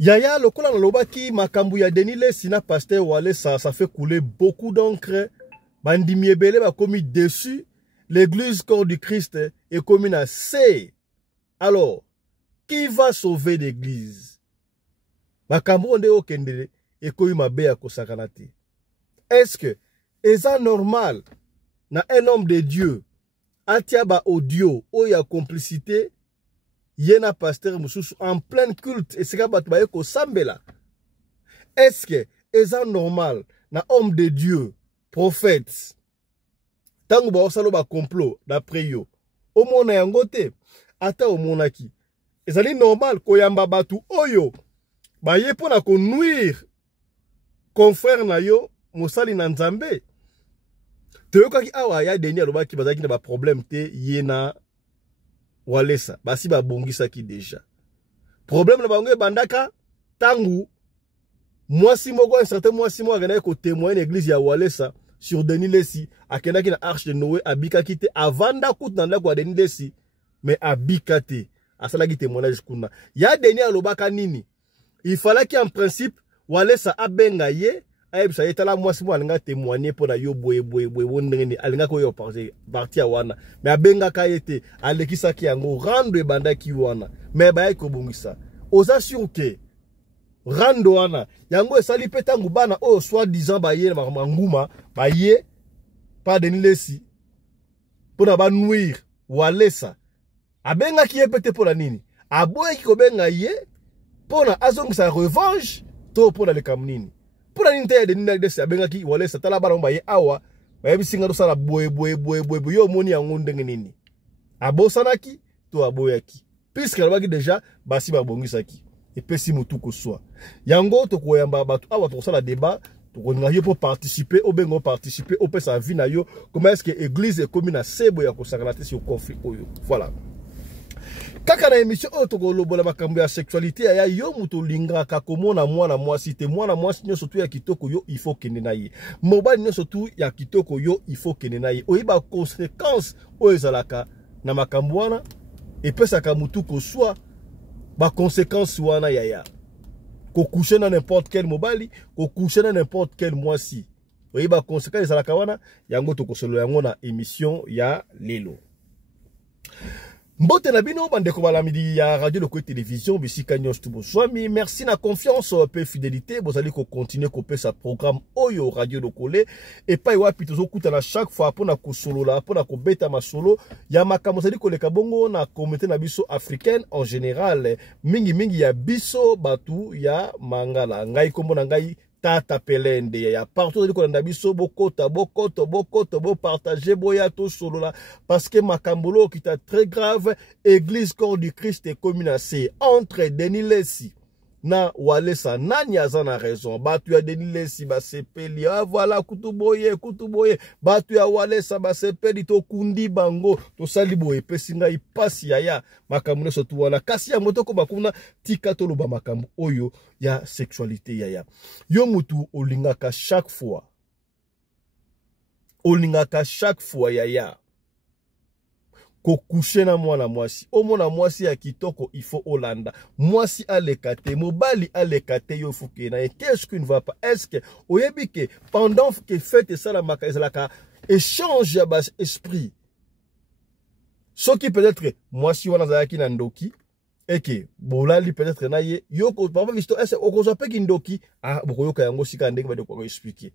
Yaya lokola lobaki makambu ya Denis Lesi na pasteur Wale, ça fait couler beaucoup d'encre. Bandimi ebele ba commis dessus. L'église corps du Christ est commis à C. Alors, qui va sauver l'église? Makambu onde okendele et koyi mabe ya kosakanate. Est-ce que c'est normal na un homme de Dieu atia ba audio ou ya complicité yena pasteur mususu en plein culte et c'est kabatu ba ko sambela? Est-ce que c'est normal na homme de Dieu prophète tangu ba osalo ba complot d'après yo omona yango te ata omona ki ezali normal koyamba batu oyo ba ye pona ko nuire confrère na yo mosali na Nzambe? Toyokaki awa ya Denis alobaki bazaki na ba problème te yena Walesa basi ba bongisa ki déjà problème na bango bandaka tangu mwasi moko un certain mwasi moko agana ko témoigner l'église ya Walesa sur Denis Lesi akendaki na arche de Noé abika kite avanda kutna ndako ya Denis Lesi mais abika te asalaki témoignage kuna ya Denis alobaka nini il fallait qu'en principe Walesa abenga ye ayebisa yetala mwasi mo alinga témoigner pour na yo boye wondengeni alinga ko yo parti wana mais abenga ka yete alekisa ki yango rando banda ki wana mais ba ko bongisa oza sûr que rando wana yango esali petangu bana o soit disant ba ye nguma ba ye pas Denis Lesi pour na ba nuire Walesa abenga ki yepete pour la nini aboye ki ko benga ye pour na azongisa revanche to pour na le kamnini pour la ninte de Denis Lesi abenga ki Walesa tala bana ba ye awa ba yebisinga do sala boye yo moni yango ndenge nini abosanaki to aboyaki puisque alobaki déjà basi ba bongisa ki et pesi mutuko soit yango to koyamba batu awa to sala débat to koninga yo pour participer au bengo participer au pesa vie na yo comment est-ce que église est commune à sebo ya kosakalate sur conflit oyo voilà kaka na émission oyo to kolobola makambo ya sexualité ya yo muto lingaka komona mwana mwasi te mwana mwasi nyo surtout ya kitoko yo il faut kende na ye mobali nyo surtout ya kitoko yo il faut kende na ye oyiba conséquence oyo ezalaka na makambo wana et pesa ka mutuko soit ba conséquence wana yaya ko coucher na n'importe quel mobali ko coucher na n'importe quel moisi oui ba conséquence za la kawana yango to kosolo yango na émission ya lelo mbote na bino bande ko balamidi ya radio Lokole télévision bisika nyos tu boswami merci na confiance pe fidélité bozali ko continuer ko pesa programme oyo radio Lokole et pa wapi tozo kuta na chaque fois pona ko solo la pona ko beta masolo ya makambo zali ko leka bongo na communauté na biso africaine en général mingi ya biso batu ya mangala ngai kombo na ngai Tata Pelende ya partout de kolanda biso bokota bo partager boya to solo là parce que makambolo qui est très grave église corps du Christ est communacé entre Denis Lesi na Walesa nani azana raison batu ya Denis Lesi ba sepeli voilà kutuboye batu ya Walesa ba sepeli to kundi bango to sali boye pesinga ipasi ya makambo so tu wana kasi ya moto ko bakuna tika to loba makambo oyo ya sexualité ya yo mutu olingaka chaque fois ya ko coucher na mwana mwasi omona mwasi ya kitoko il faut olanda mwasi alekate mobali alekate yo fuke na qu'est-ce qui ne va pas est-ce que oyebi que pendant que fête ça la makazalaka échange ya bas esprit ce qui peut-être mwasi wana zalaki na ndoki et que bolali peut-être na ye yo ko parfois visto est-ce okozo pe kindoki bokoyoka yango sika ndenge ba de ko expliquer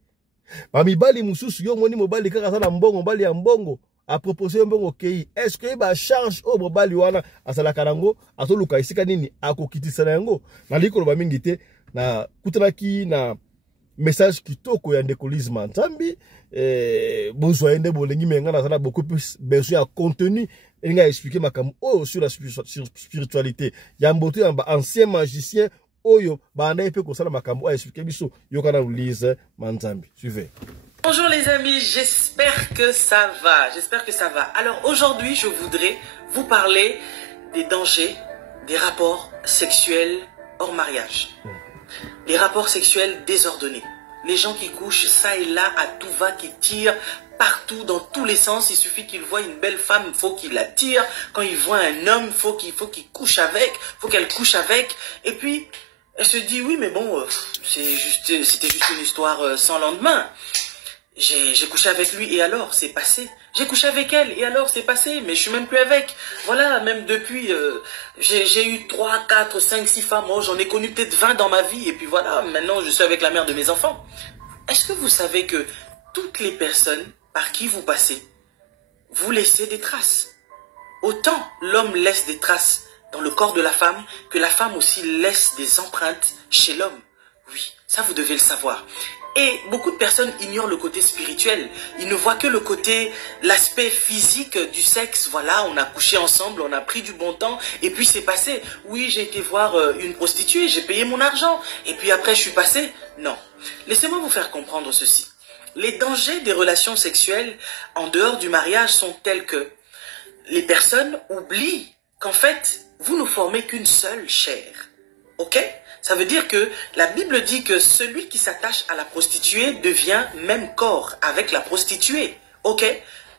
ba mibali mususu yo moni mobali kaka sana mbongo mobali ya mbongo à proposer un bon ok est-ce que ba charge au mobali wana asala kanango asoluka isika nini akokitisa nango na likolo ba mingi te na kutanaki na message kitoko ya ndekolisme ntambi besoin de bolengi menga na sana beaucoup plus besoin à contenu nga expliquer makambo sur la spiritualité ya mboto ya ancien magicien oyo ba na epe ko sala makambo a expliquer biso yokana Lise Manzambi suivez. Bonjour les amis, j'espère que ça va, Alors aujourd'hui, je voudrais vous parler des dangers des rapports sexuels hors mariage. Les rapports sexuels désordonnés. Les gens qui couchent ça et là à tout va, qui tirent partout, dans tous les sens. Il suffit qu'ils voient une belle femme, il faut qu'ils la tirent. Quand ils voient un homme, il faut qu'il couche avec, faut qu'elle couche avec. Et puis, Elle se dit, oui, mais bon, c'était juste une histoire sans lendemain. J'ai couché avec lui et alors, c'est passé. J'ai couché avec elle et alors, c'est passé, mais je suis même plus avec. Voilà, même depuis, j'ai eu 3, 4, 5, 6 femmes. Oh, j'en ai connu peut-être 20 dans ma vie. Et puis voilà, maintenant, je suis avec la mère de mes enfants. Est-ce que vous savez que toutes les personnes par qui vous passez, vous laissez des traces? Autant l'homme laisse des traces dans le corps de la femme, que la femme aussi laisse des empreintes chez l'homme. Oui, ça vous devez le savoir. Et beaucoup de personnes ignorent le côté spirituel. Ils ne voient que le côté, l'aspect physique du sexe. Voilà, on a couché ensemble, on a pris du bon temps, et puis c'est passé. Oui, j'ai été voir une prostituée, j'ai payé mon argent, et puis après je suis passé. Non. Laissez-moi vous faire comprendre ceci. Les dangers des relations sexuelles en dehors du mariage sont tels que les personnes oublient qu'en fait, vous ne formez qu'une seule chair. Ok? Ça veut dire que la Bible dit que celui qui s'attache à la prostituée devient même corps avec la prostituée. Ok?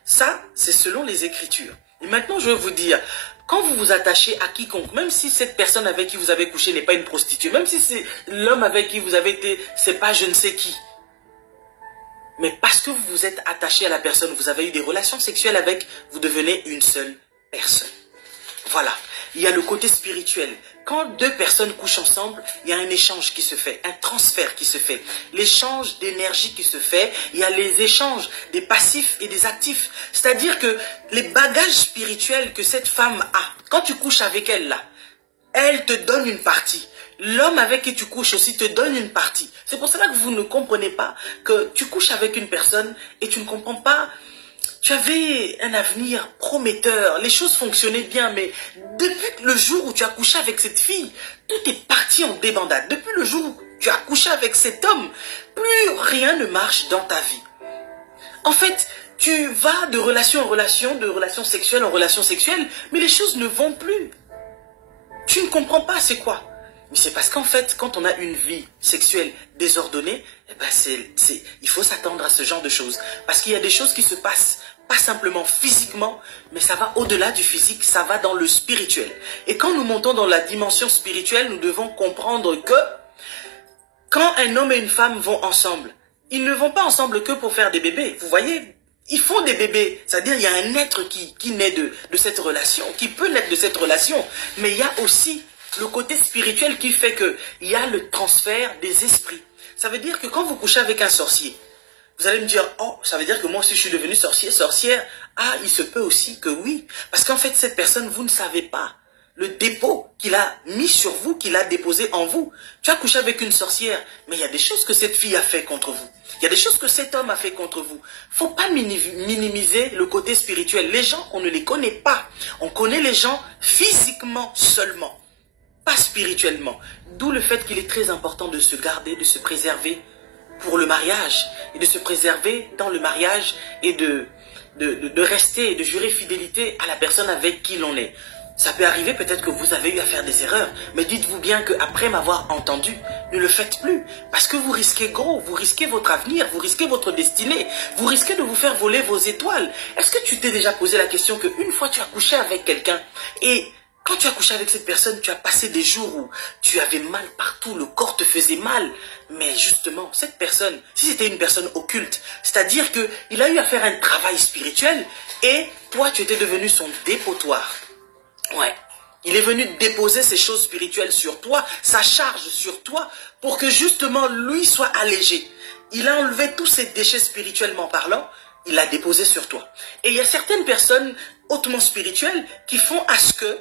Ça, c'est selon les Écritures. Et maintenant, je vais vous dire, quand vous vous attachez à quiconque, même si cette personne avec qui vous avez couché n'est pas une prostituée, même si c'est l'homme avec qui vous avez été, c'est pas je ne sais qui, mais parce que vous vous êtes attaché à la personne, vous avez eu des relations sexuelles avec, vous devenez une seule personne. Voilà. Il y a le côté spirituel. Quand deux personnes couchent ensemble, il y a un échange qui se fait, un transfert qui se fait, l'échange d'énergie qui se fait, il y a les échanges des passifs et des actifs. C'est-à-dire que les bagages spirituels que cette femme a, quand tu couches avec elle là, elle te donne une partie. L'homme avec qui tu couches aussi te donne une partie. C'est pour cela que vous ne comprenez pas que tu couches avec une personne et tu ne comprends pas. Tu avais un avenir prometteur, les choses fonctionnaient bien, mais depuis le jour où tu as couché avec cette fille, tout est parti en débandade. Depuis le jour où tu as couché avec cet homme, plus rien ne marche dans ta vie. En fait, tu vas de relation en relation, de relation sexuelle en relation sexuelle, mais les choses ne vont plus. Tu ne comprends pas c'est quoi. Mais c'est parce qu'en fait, quand on a une vie sexuelle désordonnée, eh ben il faut s'attendre à ce genre de choses. Parce qu'il y a des choses qui se passent, pas simplement physiquement, mais ça va au-delà du physique, ça va dans le spirituel. Et quand nous montons dans la dimension spirituelle, nous devons comprendre que quand un homme et une femme vont ensemble, ils ne vont pas ensemble que pour faire des bébés. Vous voyez, ils font des bébés. C'est-à-dire il y a un être qui naît de cette relation, qui peut naître de cette relation. Mais il y a aussi le côté spirituel qui fait qu'il y a le transfert des esprits. Ça veut dire que quand vous couchez avec un sorcier, vous allez me dire, oh, ça veut dire que moi aussi je suis devenu sorcier, sorcière. Ah, il se peut aussi que oui. Parce qu'en fait, cette personne, vous ne savez pas le dépôt qu'il a mis sur vous, qu'il a déposé en vous. Tu as couché avec une sorcière, mais il y a des choses que cette fille a fait contre vous. Il y a des choses que cet homme a fait contre vous. Faut pas minimiser le côté spirituel. Les gens, on ne les connaît pas. On connaît les gens physiquement seulement, pas spirituellement. D'où le fait qu'il est très important de se garder, de se préserver pour le mariage, et de se préserver dans le mariage, et de rester et de jurer fidélité à la personne avec qui l'on est. Ça peut arriver peut-être que vous avez eu à faire des erreurs, mais dites-vous bien qu'après m'avoir entendu, ne le faites plus. Parce que vous risquez gros, vous risquez votre avenir, vous risquez votre destinée, vous risquez de vous faire voler vos étoiles. Est-ce que tu t'es déjà posé la question qu'une fois tu as couché avec quelqu'un, et quand tu as couché avec cette personne, tu as passé des jours où tu avais mal partout, le corps te faisait mal. Mais justement, cette personne, si c'était une personne occulte, c'est-à-dire qu'il a eu à faire un travail spirituel, et toi tu étais devenu son dépotoir. Ouais, il est venu déposer ses choses spirituelles sur toi, sa charge sur toi, pour que justement lui soit allégé. Il a enlevé tous ses déchets spirituellement parlant, il l'a déposé sur toi. Et il y a certaines personnes hautement spirituelles qui font à ce que,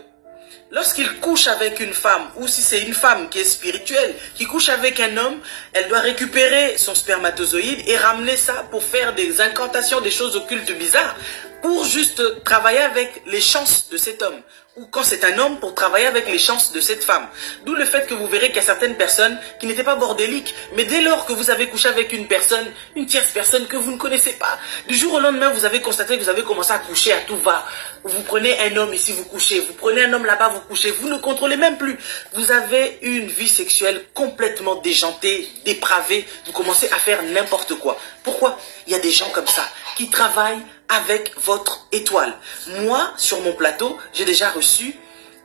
lorsqu'ils couchent avec une femme, ou si c'est une femme qui est spirituelle, qui couche avec un homme, elle doit récupérer son spermatozoïde et ramener ça pour faire des incantations, des choses occultes bizarres, pour juste travailler avec les chances de cet homme. Ou quand c'est un homme, pour travailler avec les chances de cette femme. D'où le fait que vous verrez qu'il y a certaines personnes qui n'étaient pas bordéliques, mais dès lors que vous avez couché avec une personne, une tierce personne que vous ne connaissez pas, du jour au lendemain, vous avez constaté que vous avez commencé à coucher à tout va. Vous prenez un homme ici, vous couchez. Vous prenez un homme là-bas, vous couchez. Vous ne contrôlez même plus. Vous avez une vie sexuelle complètement déjantée, dépravée. Vous commencez à faire n'importe quoi. Pourquoi? Il y a des gens comme ça qui travaillent avec votre étoile. Moi, sur mon plateau, j'ai déjà reçu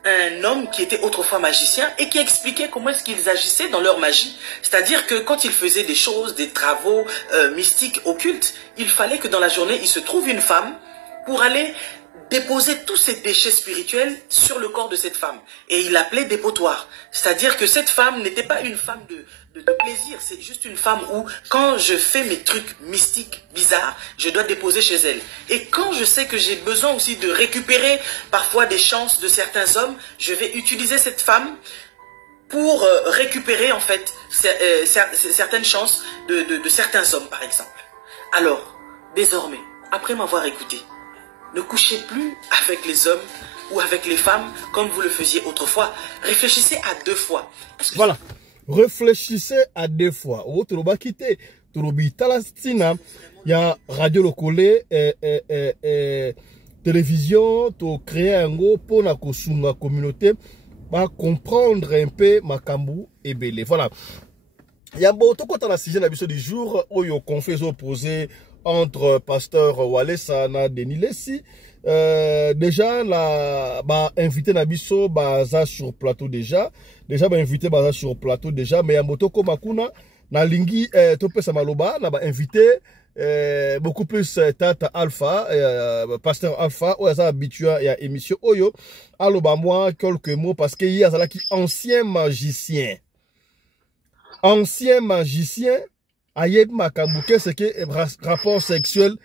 un homme qui était autrefois magicien et qui expliquait comment est-ce qu'ils agissaient dans leur magie. C'est-à-dire que quand ils faisaient des choses, des travaux mystiques, occultes, il fallait que dans la journée, il se trouve une femme pour aller déposer tous ces déchets spirituels sur le corps de cette femme. Et il l'appelait dépotoir. C'est-à-dire que cette femme n'était pas une femme de plaisir, c'est juste une femme où, quand je fais mes trucs mystiques, bizarres, je dois déposer chez elle. Et quand je sais que j'ai besoin aussi de récupérer parfois des chances de certains hommes, je vais utiliser cette femme pour récupérer en fait certaines chances de certains hommes, par exemple. Alors, désormais, après m'avoir écouté, ne couchez plus avec les hommes ou avec les femmes comme vous le faisiez autrefois. Réfléchissez à 2 fois. Voilà. Réfléchissez à 2 fois. Autre va quitter. Turubi Talastina. Il y a radio locale télévision. Tu créer un go pour la communauté. Va comprendre un peu Makambu et Belé. Voilà. Il y a beaucoup de la sujet du jour où il y a conflit opposé entre pasteur Walesa na Denis Lessi. Déjà la invité Nabiso baza sur plateau déjà invité baza sur plateau déjà mais ya motoko makuna na lingi topesa maloba na invité beaucoup plus Tata Alpha pasteur Alpha ou ça habitué à émission oyo aloba moi quelques mots parce que hier azalaki ancien magicien ayeb makambuke c'est que rapport sexuel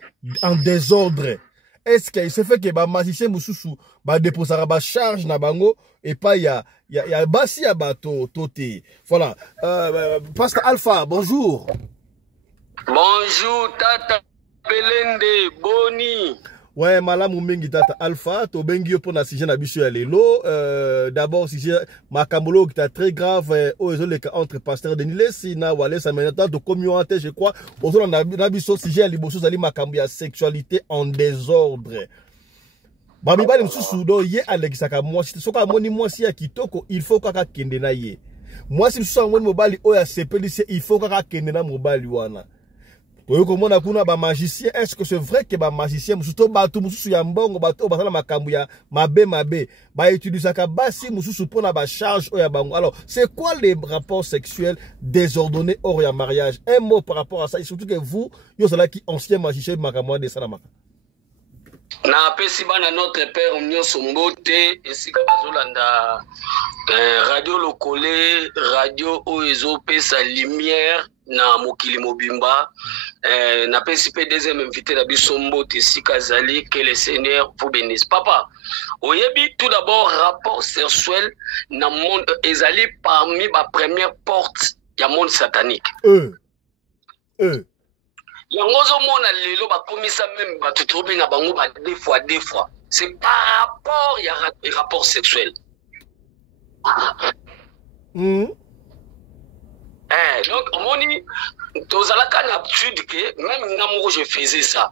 en désordre. Est-ce qu'il se fait que ba magicien mususu ba déposera ba charge na bango et pas ya basi ya bato toté. Voilà. Pasteur Alpha, bonjour. Bonjour Tata Belende Boni. Ouais, malamu mingi Tata Alpha, to bengi yo pona sujet na biso ya lelo. D'abord sujet makambolo qui est très grave entre pasteur Denis Lessi na Walesa maintenant de communauté je crois. Aujourd'hui na biso sujet ya liboso zali makambo ya sexualité en désordre. Bami bali msusu do ye alekisaka mwasi soka moni mwasi ya kitoko il faut kaka kende na ye. Mwasi msusu moni mobali oya sepelisi il faut kaka kende na mobali wana. Est-ce que c'est vrai que les magiciens, surtout bato mususu ya mbongo bato basala makambu ya mabe ba utiliser ka basi mususu pour na ba charge o ya bango. Alors, c'est quoi les rapports sexuels désordonnés hors ya mariage? Un mot par rapport à ça, et surtout que vous, yo sala ki ancien magicien makamwa de salamaka. Na pesi bana notre père nyonso mbote esika bazolanda radio lokole radio oezo pesa lumière na mokili mobimba na pesi pe deuxième invité na biso mbote esika zali que le Seigneur vous bénisse. Papa oyebi tout d'abord rapport sexuel na monde ezali parmi ba première porte ya monde satanique. Yango zo mona lelo ba komisa même ba tutobi na bango ba deux fois. C'est par rapport ya rapport sexuel. Donc omoni tozalaka na habitude que même ngamour je faisais ça.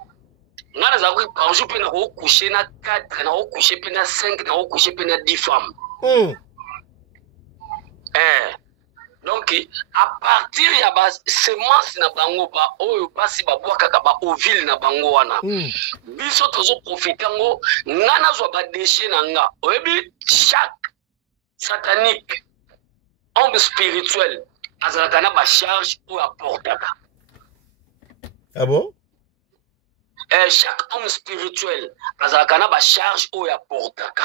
Ngana za par jour pe na ko coucher na 4, na ko coucher pe na 5, na ko coucher pe na 10 femmes. Donc à partir ya ba semence na bango ba oyo basi ba bwaka ka ba ovile na bango wana. Biso tozo profiter ngo ngana zo ba déchet na nga. Oyebi chaque satanique homme spirituel azalaka ba charge ou apportaka. Ah bon? Chaque homme spirituel azalaka ba charge ou apportaka.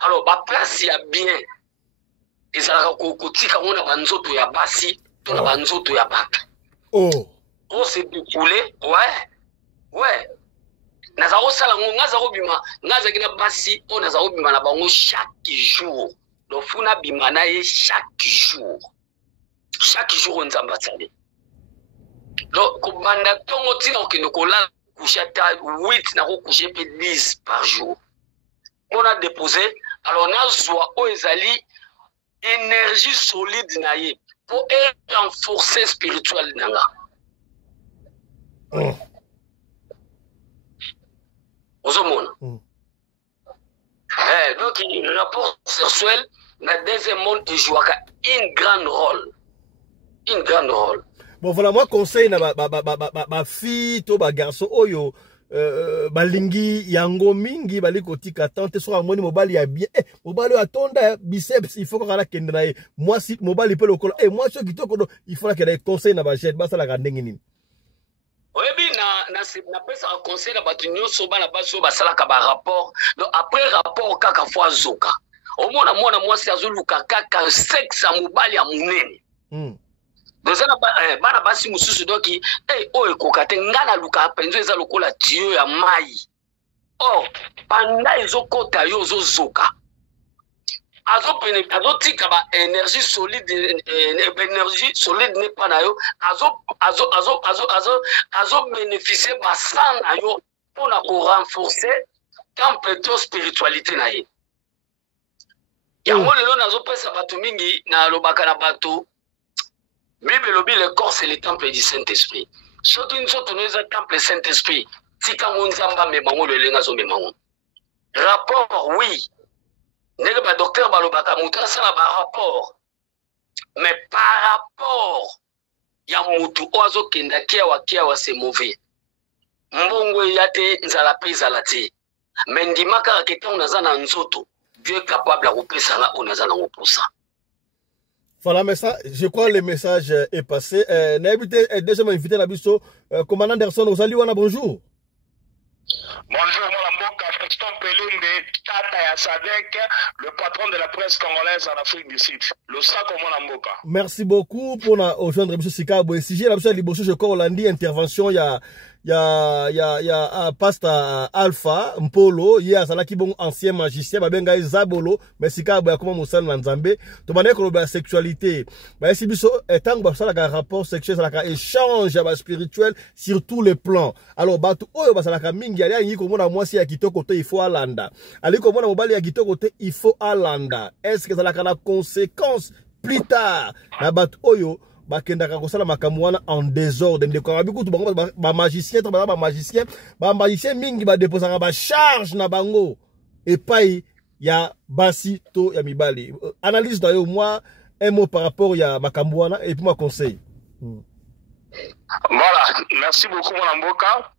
Alors ba place ya bien ezalaka kokotika mona banzoto ya basi to na banzoto ya bato. On s'est découlé, ouais. Nazaro sala ngazaro bima, ngazakina basi on nazaro bima na bango chaque jour. Donc funa bima na ye chaque jour. Chaque jour on zambatsali. Donc komanda tongo tina okendo kola kushata 8 na ko coucher pe 10 par jour. On a déposé alors nazwa o ezali énergie solide na ye pour renforcer spirituel nanga. Ozomona. Donc le rapport sexuel na deuxième monde joue une grande rôle. Bon voilà, moi conseil na ba fille to ba garçon oyo balingi yango mingi bali kotika tante soka moni mobali ya bien mobali atonda biceps il faut qu'on la kende na ye moi si mobali pe lokola moi so kitoko il faut la kende conseil na ba jet basa la kandengi nini oyebi na pesa conseil na bato nyonso bana baso basala ka ba rapport donc après rapport kaka fois zoka omona mwana mwasi azoluka kaka sexe ya mobali ya munene dozana bana basi mususu doki oyo ekoka te nga na luka penzo eza lokola tiyo ya mai panda ezokota yo ozozoka azotika ba énergie solide ne pa na yo bénéficier ba sang na yo mpona korenforcer tempeto spiritualité na ye yango lelo nazopesa bato mingi na lobaka na bato Bible lobi le corps c'est le temple du Saint-Esprit. Soki nzoto no eza temple Saint-Esprit, tika nzamba me bango le lenga zo me bango. Rapport oui. Nega ba docteur balobaka mutu asala ba rapport. Mais par rapport ya mutu ozo kenda kia wa c'est mauvais. Mbongo yate nzala pe zalati. Mais ndimaka keta unaza na nzoto, Dieu est capable à kopesa nga unaza na ngoposa. Voilà, mais ça, je crois que le message est passé. Deuxième invité, commandant Anderson, Ozaliwana, bonjour. Bonjour, mon amboka, Feston Pelende, Tata ya Sadek, le patron de la presse congolaise en Afrique du Sud. Le sac au mon amboka. Merci beaucoup pour nous rejoindre M. Sikabo. Et si j'ai la Liboso, je crois Hollandi, intervention, il y a Pasteur Alpha, Mpolo, il y a Zalaki bon ancien magicien, Babenga Zabolo, mais Sikabo, il y a comment Moussa Nanzambe. Tu m'as dit que la sexualité, bah, si biso, étant que ça, un rapport sexuel, ça, un échange spirituel sur tous les plans. Alors, bah, tout, oh, bah, ça, la mingi, il y a un comme moi, si il y a quitté côté, il faut Alanda. Ali, comme moi, il y a quitté côté, il faut Alanda. Est-ce que ça, la conséquence plus tard, la bat, oyo, bakenda kakosala makamwana en désordre ndeko abiku tu bango ba magicien mingi ba déposer ba charge na bango epai ya basi to ya mibali analyse d'ailleurs moi un mot par rapport ya makamwana et puis moi conseil. Voilà, merci beaucoup mon amboka.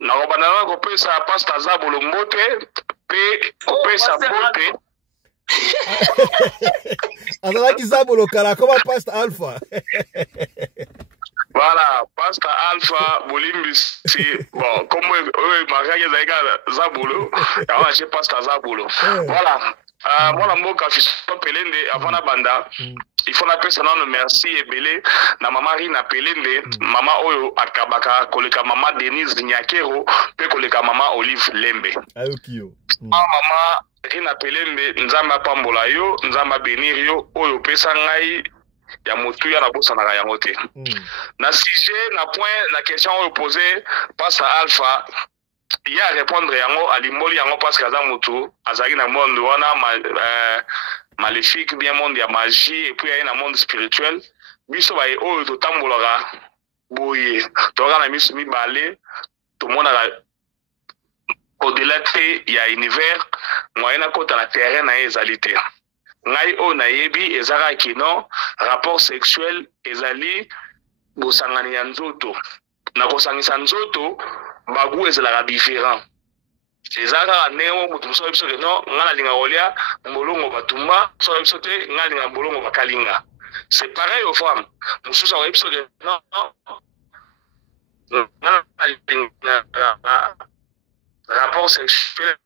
Na robana ko pesa Pasteur Zabolo mbote pe ko pesa mbote. Alors qui Zabolo kala comment Pasteur Alpha. Voilà, Pasteur Alpha Bolimbisi bon comme mariage zaika Zabolo, alors j'ai Pasteur Zabolo. Voilà. Moi mboka Fiston Pelende avant na banda. Il faut appeler ça non merci ebele na mama Rina Pelende mama oyo akabaka koleka mama Denise Nyakero pe koleka mama Olive Lembe ayokio mama Rina Pelende nzamba pambola yo nzamba benir yo oyo pesa ngai ya motu ya na bosa na yango te na sujet na point la question oyo posée Pasteur Alpha il y a répondre yango alimboli yango parce que aza motu azali na monde wana maléfique bien monde ya magie et puis il y a un monde spirituel biso ba oyo to tambolora boye to kana miso mi balé tout le monde au-delà il y a univers moyen kota na terrain na ezalité ngai o na yebi ezara kino rapport sexuel ezali bosangani ya nzoto na kosangisa nzoto bagu ezala différent ezaka neo mutu so biso no ngala linga olia mbolongo batumba so biso te ngala linga mbolongo bakalinga c'est pareil aux femmes musu so biso non ngala linga rapport sexuel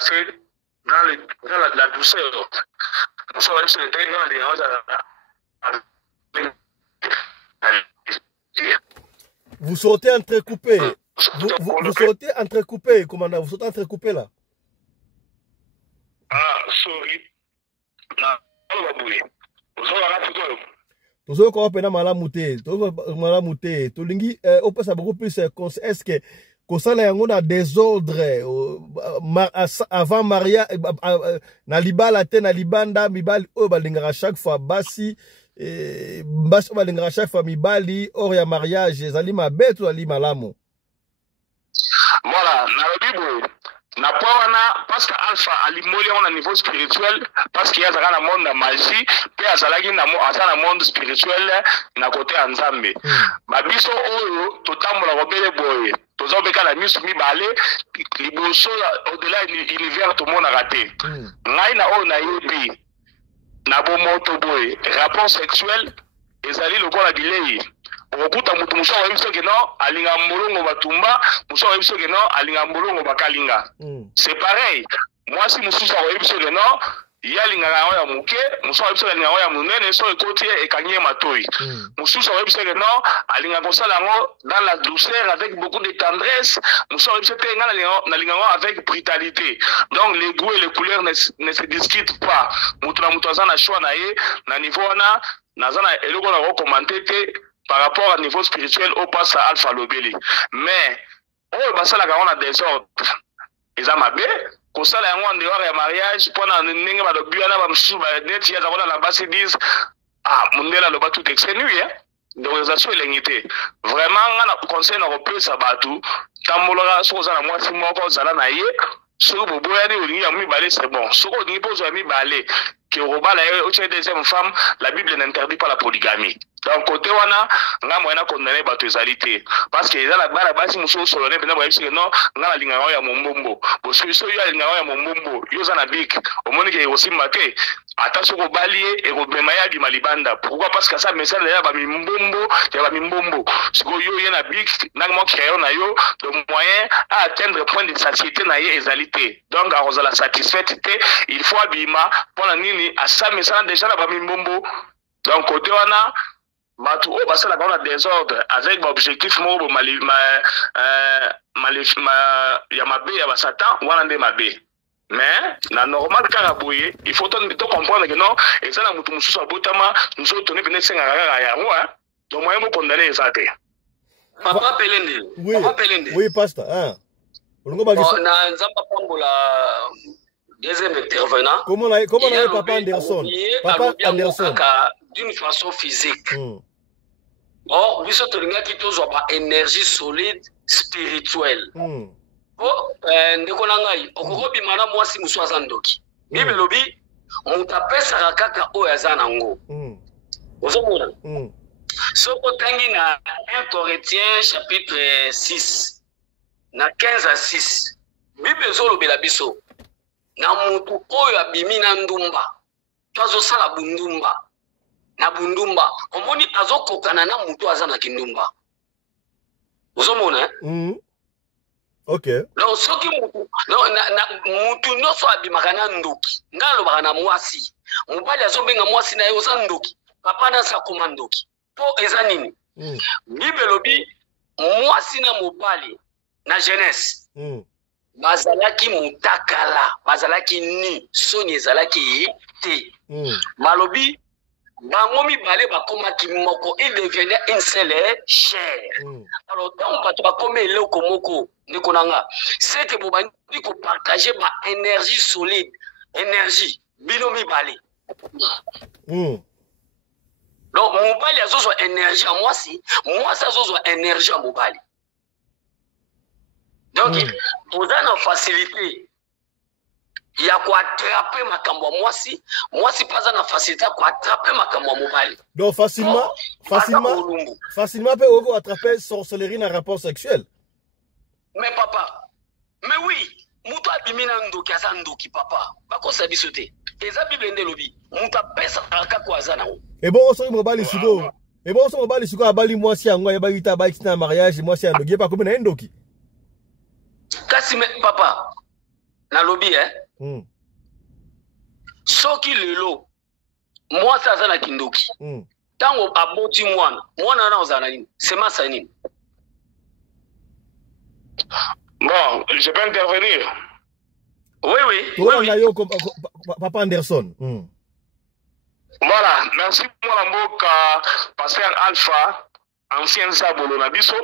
fait dans la douceur so biso te ngala linga vous sortez entrecoupé. Vous sortez entrecoupé, commandant. Vous sortez entrecoupé là. Ah, sorry. Vous avez encore peine malamuté. Malamuté. Tolingi, on peut savoir beaucoup plus. Est-ce que ça a désordre avant mariage, na libala te na libanda mibali o balingara chaque fois basi basi o balingara chaque fois mibali hors ya mariage ezali mabe to ali malamu. Voilà, dans la Bible, na poana parce que Alpha alimoli on a niveau spirituel parce qu'il y a dans le monde de magie pe azalaki na monde spirituel na côté Nzambe ba biso oyo totambola robele boye tozobeka la misu mibale liboso au-delà univers tout monde a raté ngai na o na yebi na bomoto boye rapport sexuel ezali lokola bilei okuta mutu musha wa biso keno alinga molongo batumba musha wa biso keno alinga molongo bakalinga c'est pareil moi si mususa wa biso keno yalinga ngawa ya muke musha wa biso alinga ngawa ya munene so ekoti ekanye matoi mususa wa biso keno alinga kosala ngo dans la douceur avec beaucoup de tendresse musha wa biso tenga na linga ngo avec brutalité donc les goûts et les couleurs ne se discutent pas mutu na mutu azana choix na ye na niveau na nazana eloko na recommander te par rapport à niveau spirituel au passe à Alpha Lobeli mais oh basala ka on a désordre ezama be ko sala yango en dehors ya mariage pona ndenge ba dobiana ba msusu ba net ya zakona la base 10 mundela lo batu texte nuit d'organisation elengité vraiment ngana conseil na repesa batu tambolora so za na mwasi moko zala na ye so boboya ni olingi ya mibale c'est bon so ko olingi pozo ya mibale que robala au deuxième femme la Bible n'interdit pas la polygamie. Donc côté wana nga moyena condamner bato ezalité parce que eza la bala basi muso solone pena ba bisike non nga la linga ya mombombo bo so yo linga ya mombombo yo za na bik omoni ke aussi mate attention ko balie et ko memaya bi malibanda pourquoi parce que ça message ya ba mimbombo siko yo yena bik na mo créer na yo le moyen à atteindre point de satiété na ye ezalité donc à la satisfaite il faut abima pour la nini à ça message déjà na ba mimbombo donc côté wana batu o basala ka na désordre avec l'objectif mo ya mabe ya basatan wana nde mabe mais na normal kaka boye il faut to comprendre que non et ça na mutu mususu abotama nous autres ne venez senga kaka ya ngo donc moyen mo condamner ça te papa Pelende oui pasteur olongo ba na nzamba pambola deuxième intervenant comment papa Anderson d'une façon physique. Or, biso tolinga ki tozwa ba énergie solide spirituelle. Ndeko na ngai okoko bimana mwasi musu aza ndoki. Bible lobi mutapesa kaka oyo aza nango. Ozomona. Soko tangi na 1 Corinthiens chapitre 6 na 15 à 6. Bible ezolobela biso na mutu oyo abimi na ndumba. Twazo sala bundumba. Na bundumba omoni azokokana na mutu aza na kindumba uzomona okay donc soki mutu mutu nyonso abimaka na ndoki ngalobaka na mwasi mobali azobenga mwasi na ye oza ndoki papa nasa koma ndoki po eza nini Bible lobi mwasi na mobali na jeunesse bazalaki mutakala bazalaki ni soni ezalaki te malobi bango mibale bakomaki moko il devenait une seule chair alors tant bato bakoma eloko moko ndeko nanga c'est que bobandi ko partager ba énergie solide énergie bino mibale donc mobali azozwa énergie à mwasi azozwa énergie à mobali donc oza na facilité il y a quoi attraper makambo mwasi paza na facilité quoi attraper makambo mobali donc facilement peut on attraper sorcellerie dans rapport sexuel mais papa mais oui mutu abimina ndoki aza ndoki papa bakosa biso te eza bible ndelobi mutu apesa kaka kwa aza na et bon so mobali siko abali mwasi yango ya bayita na mariage mwasi ya ndoki pas comme na ndoki kasi papa na lobi soki lelo mwasi aza na kindoki tango aboti mwana na ozala nini semasa nini bon je peux intervenir oui papa Anderson voilà merci mwana mboka pasteur Alpha ancien sabolo na biso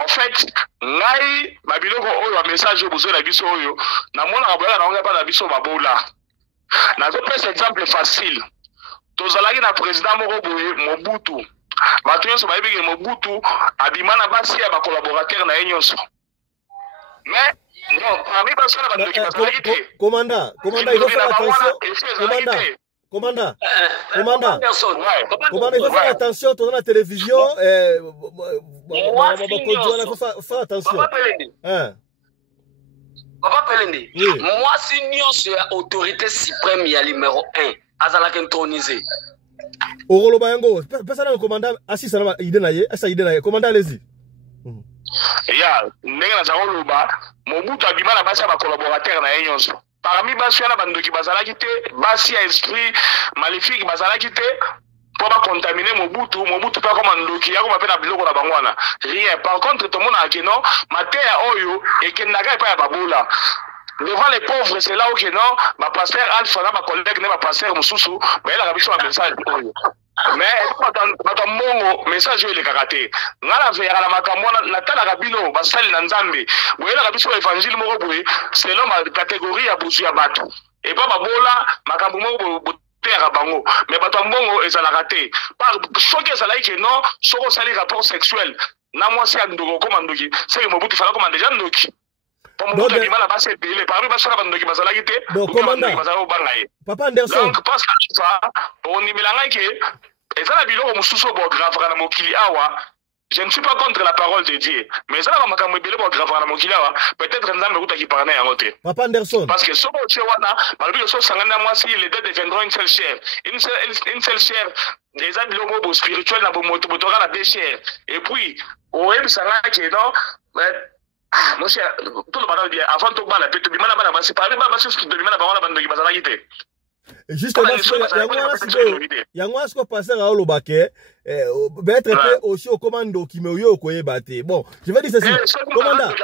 en fait ngai babiloko oyo message oyo bozo na biso oyo na mona boya na onga pa na biso babola na zo presse exemple facile tozalaki na président moko boye Mobutu bato nyonso bayebiki Mobutu abima na basi ya ba collaborateur na ye nyonso mais Non, parmi baso na bandoki bazalaki te. Commandant, il faut faire attention. Commandant, il faut faire attention, tu as la télévision. Il faut faire attention. Papa Pelende, moi, si nous sommes autorité suprême, il y a numéro 1, Azalak intronisé. Orolo Bayango, personne n'a commandant, assis à l'idée, commandant, allez-y. Ya, ndenge na zako loba, Mobutu abima na basi ya collaborateur na yonso. Parmi basi na bandoki bazalaki te, basi ya esprit maléfique bazalaki te, pour pas contaminer Mobutu pas comme ndoki, ya comme pe na biloko na bangwana. Rien. Par contre, tout le monde a dit non, matéa oyo et kendaga pa ya babola. Devant les pauvres, c'est là où que non, ma pasteur Alpha, ma collègue, ma pasteur Moussoussou, mais elle a réussi un message. Mais dans mon message, il est karaté. Nala vera la makamona, natala rabino, basali nanzambe. Vous voyez la rabiso évangile moroboué, c'est l'homme à catégorie à bousu à bateau. Et pas babola, makambo terre bango. Mais batambongo, ils ont raté. Par choc, ils ont dit non, soro sali rapport sexuel. Na moi, c'est un dogo comme un dogi. C'est que Mobutu fallait comme un déjà dogi. Donc, Papa Anderson. Donc, parce que ça, on y met la et ça, la bilo, on sous grave à la mokili awa. Je ne suis pas contre la parole de Dieu, mais ça, on m'a grave à la mokili awa. Peut-être un homme qui parle à côté. Papa Anderson. Parce que ce que tu vois, malgré le son, moi, si les deux deviendront une seule chair. Une seule chair. Les habits spirituels, na motora la deux chairs. Et puis, au web, ça n'a que non. Monsieur, tout le monde dit avant tout bas la peut bien là bas c'est pas même pas ce qui devient là bas la bande qui va s'arrêter. Justement, il y a un ce qu'on passe à Olobake, être fait aussi au commando qui me yo koye baté. Bon, je vais dire ceci. Commandant.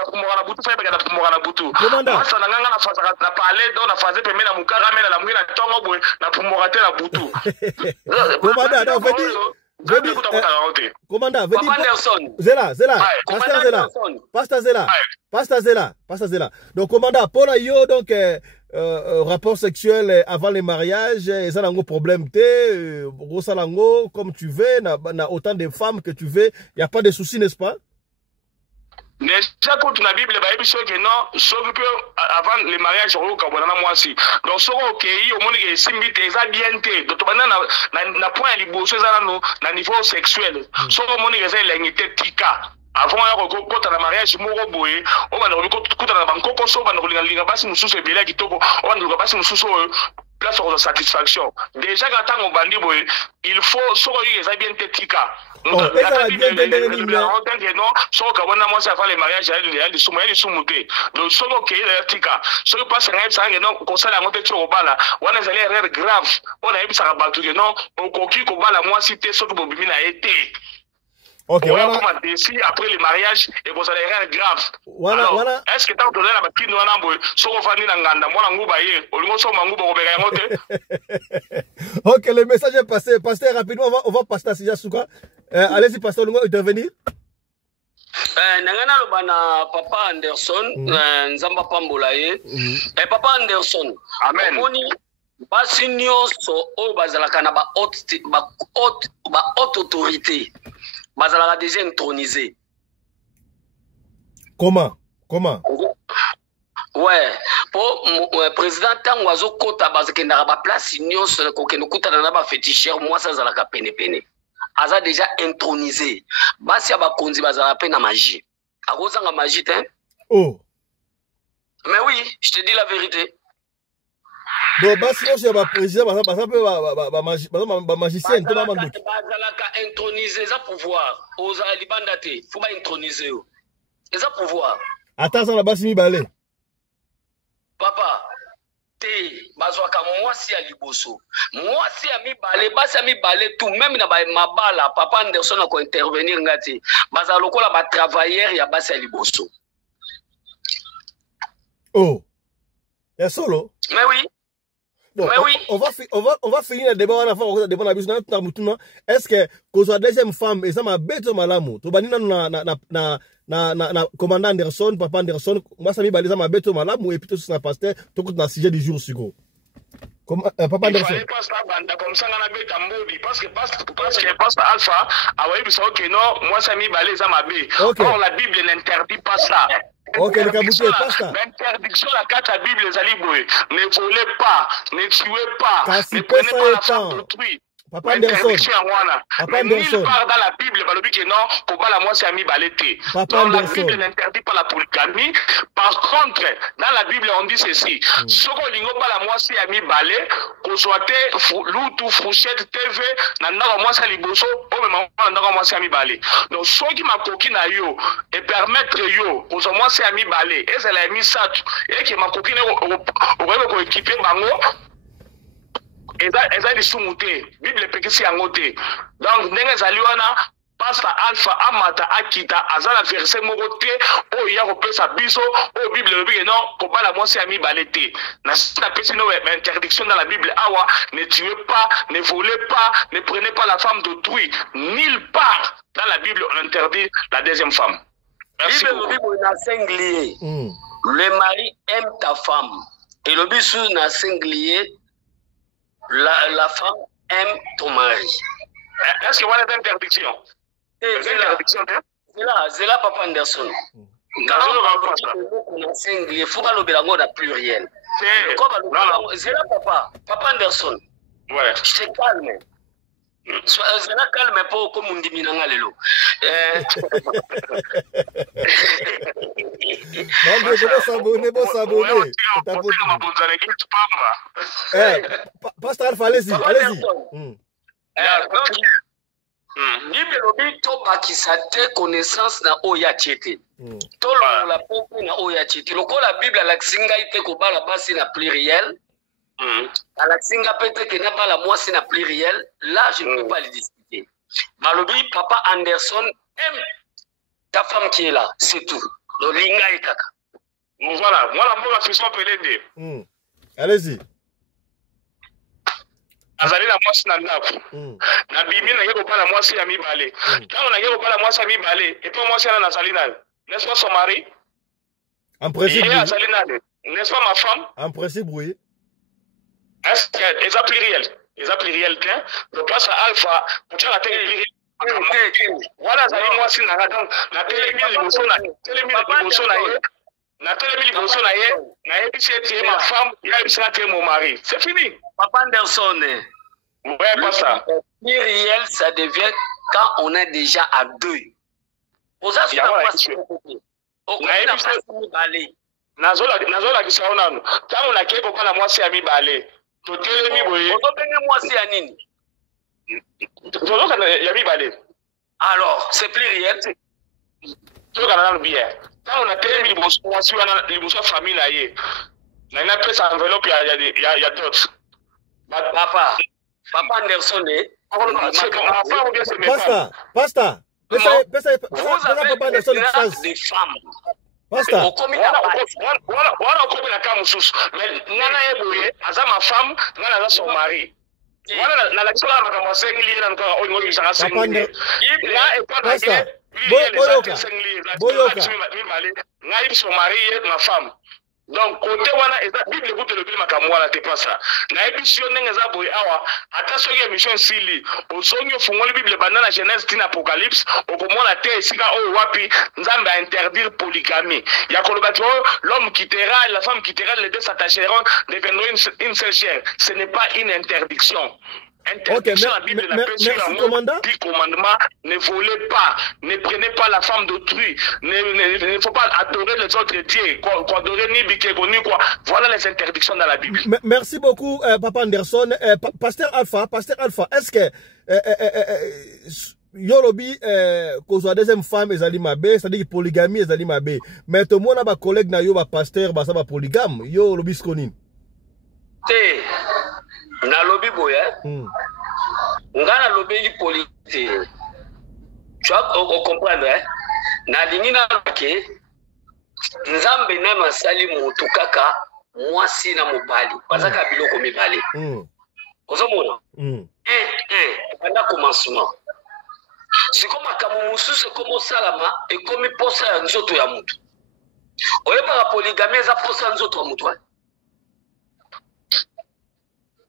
Commandant. Ça n'a pas fait na parler dans la phase permet na mukara mais la mouina tongo boy na pour morater la boutou. Commandant, on veut dire commandant, Pasteur Zela. Donc, commandant, pour la yo, donc, rapport sexuel avant le mariage, ça n'a pas de problème, comme tu veux, n'a autant de femmes que tu veux, il n'y a pas de souci, n'est-ce pas? Déjà, quand la Bible, que non, avant le mariage, donc, ce au monde qui est simite, bien donc, na point à l'ibosé, na niveau sexuel, ce monde qui est l'unité tika. Avant quand le mariage moko boye on va nous na bankoko so ba linga basi mususu ebele kitoko on va nous basi mususu place de satisfaction déjà quand on bandi boye il faut so que bien tetika non so ka bona moi ça fait le mariage elle sumuté donc so que il tika so que passe ngai ça non ko sala ngote tso bala on a erreur grave on a ebisa ka batu que non on koki ko bala moi cité so que bobimi na été. Ok, voilà. Après le mariage, et vous allez rien grave. Voilà. Est-ce que tu as donné la bâtine ou un so fani nganda moi nguba ye olimo so manguba obeka ngote. Ok, le message est passé. Pasteur, rapidement, on va passer à Sija Souka. Allez-y, pasteur, nous intervenir. Nangana lobana Papa Anderson, Nzamba Pambolaye. Papa Anderson. Amen. Basi nyonso o bazalaka na ba haute autorité. Bazalaka déjà intronisé. Comment? Ouais, pour président Tangwazo Kota bazakenda ba place nyonso ko keno kutana na ba féticheur moi ça zalaka pene. Aza déjà intronisé. Basi ya bakonzi bazalaka pe na magie. Akozanga magie hein? Oh. Mais oui, je te dis la vérité. Donc, si on a un président, un magicien, tout le monde. Bazalaka intronisé, ça pouvoir. Aux alibandate, il faut pas introniser. Et ça pouvoir. Attends, ça va si balé. Papa, te, bazwaka moi si à liboso. Moi si à mi balé, basi à mi balé tout, même na ma bala, Papa Anderson a ko intervenir ngati. Bazaloko la ba travailleur ya basi à liboso. Oh. Ya solo. Mais oui. Bon, on va finir le débat. Est-ce que quand la deuxième femme et ça m'a bête malamu to banina na commandant Anderson, Papa Anderson, moi ça m'a bête malamu et puis tout ça pasteur tout na sujet du jour sur Papa Anderson. Il fallait pas ça comme ça na bête ambobi parce que pasteur Alpha a oui ça OK non moi ça mi balé ça m'a bé. Or la Bible n'interdit pas ça. Ok, le Kabouté, pasta. L'interdiction la carte à Bible les aliboué. Ne volez pas, ne tuez pas, Kasi ne prenez pesa pas la etan. femme d'autrui. Papa Anderson. Mais nulle part dans la Bible, que non, pour pas la moi c'est ami balété. Dans la Bible n'interdit pas la polygamie. Par contre, dans la Bible on dit ceci. Soko lingo pas la moi c'est ami balé, qu'on soit loutou fourchette TV, nanda moi c'est liboso, oh mais nanda moi c'est ami balé. Donc ceux qui m'a coquine à yo et permettre yo, qu'on soit moi c'est ami balé, et c'est la mis ça et qui m'a coquine au équiper bango. Eza di sumuté Bible pekisi yangote donc ndenge zaliwana pastor Alpha amata akita azala verset mokote o ya kopesa biso o Bible lobi non ko bala mwasi ami balete na sita pesi no interdiction dans la Bible awa ne tuez pas ne volez pas ne prenez pas la femme d'autrui nulle part dans la Bible on interdit la deuxième femme. Merci beaucoup. Le mari aime ta femme et le bisu na singlier. La femme aime ton mari. Est-ce que voilà une interdiction? C'est là, Papa Anderson. Il faut pas le pluriel. C'est là, Papa Anderson. Ouais. C'est calme. C'est là calme pour comme on dit Minangalelo. Pasteur Alpha, allez-y. Nibelobi to bakisate connaissance na oya tiete. To la popo na oya tiete. Loko la Bible la singa ite ko bala basi na pluriel. À la singa peut-être que n'a pas la moi c'est na pluriel. Là je ne peux pas le discuter. Malobi Papa Anderson aime ta femme qui est là, c'est tout. Le linga et kaka. Voilà, moi la mboka fiso pelende. Allez-y. Azali la mwasi na ndako. Na bimi na yeko pa la mwasi ya mibale. Quand on a yeko pa la mwasi ya mibale, et puis mwasi na azali na. N'est-ce pas son mari? En principe. Il est azali na. N'est-ce pas ma femme? En principe oui. Est-ce que les pluriel? Les pluriel tiens. Donc là ça alpha, pour tu la télé voilà azali mwasi na donc na télé liboso na liboso na ye. Na télé liboso na ye, na ye bisi etié ma femme, il a bisi etié mon mari. C'est fini. Papa Anderson. Ouais, pas ça. Pluriel, ça devient quand on est déjà à deux. Aux nazola kisao nanu tango na keko kana mwasi ya mibale totelemi boye ozobenge mwasi ya nini tozoka ya mibale alors c'est pluriel tozoka nanu bien tango na telemi liboso mwasi wana liboso famille na ye na ina pesa enveloppe ya dot papa Anderson Pasta pesa Papa Anderson des femmes. Pasta. Voilà comme la cam sous. Mais nana eboye, aza ma femme, nana aza son mari. Voilà na la kisala makama sengli na nka o ngoki sanga sengli. Na e pa na ke boyoka. Ngai son mari et ma femme. Donc côté wana eza Bible vous te le dit makamwala te pas ça. Na émission ndenga boy awa ata soki émission sili osongi fungoli Bible bandana Genèse tina Apocalypse okomona te esika o wapi nzambe a interdire polygamie. Ya koloba l'homme quittera la femme quittera les deux s'attacheront deviendront une seule chair. Ce n'est pas une interdiction. Interdiction, la Bible merci commandant. Dit commandement, ne volez pas, ne prenez pas la femme d'autrui, ne faut pas adorer les autres dieux, quoi adorer ni bikego ni quoi. Voilà les interdictions dans la Bible. Merci beaucoup, Papa Anderson. Pasteur Alpha, est-ce que Yolobi, qu'on soit deuxième femme, ezali mabe, c'est-à-dire polygamie, ezali mabe. Mais tout le monde a un collègue na yo, pasteur, ça va polygame, Yolobi skonin. Na lobby boy nga na lobby politique tu vas comprendre na lingi na ke nzambe na masali mutu kaka mwasi na mobali bazaka biloko mibale ozomona pendant commencement c'est comme makambo mususu comme salama et comme posa ya nzoto ya mutu oyeba la polygamie za posa nzoto ya mutu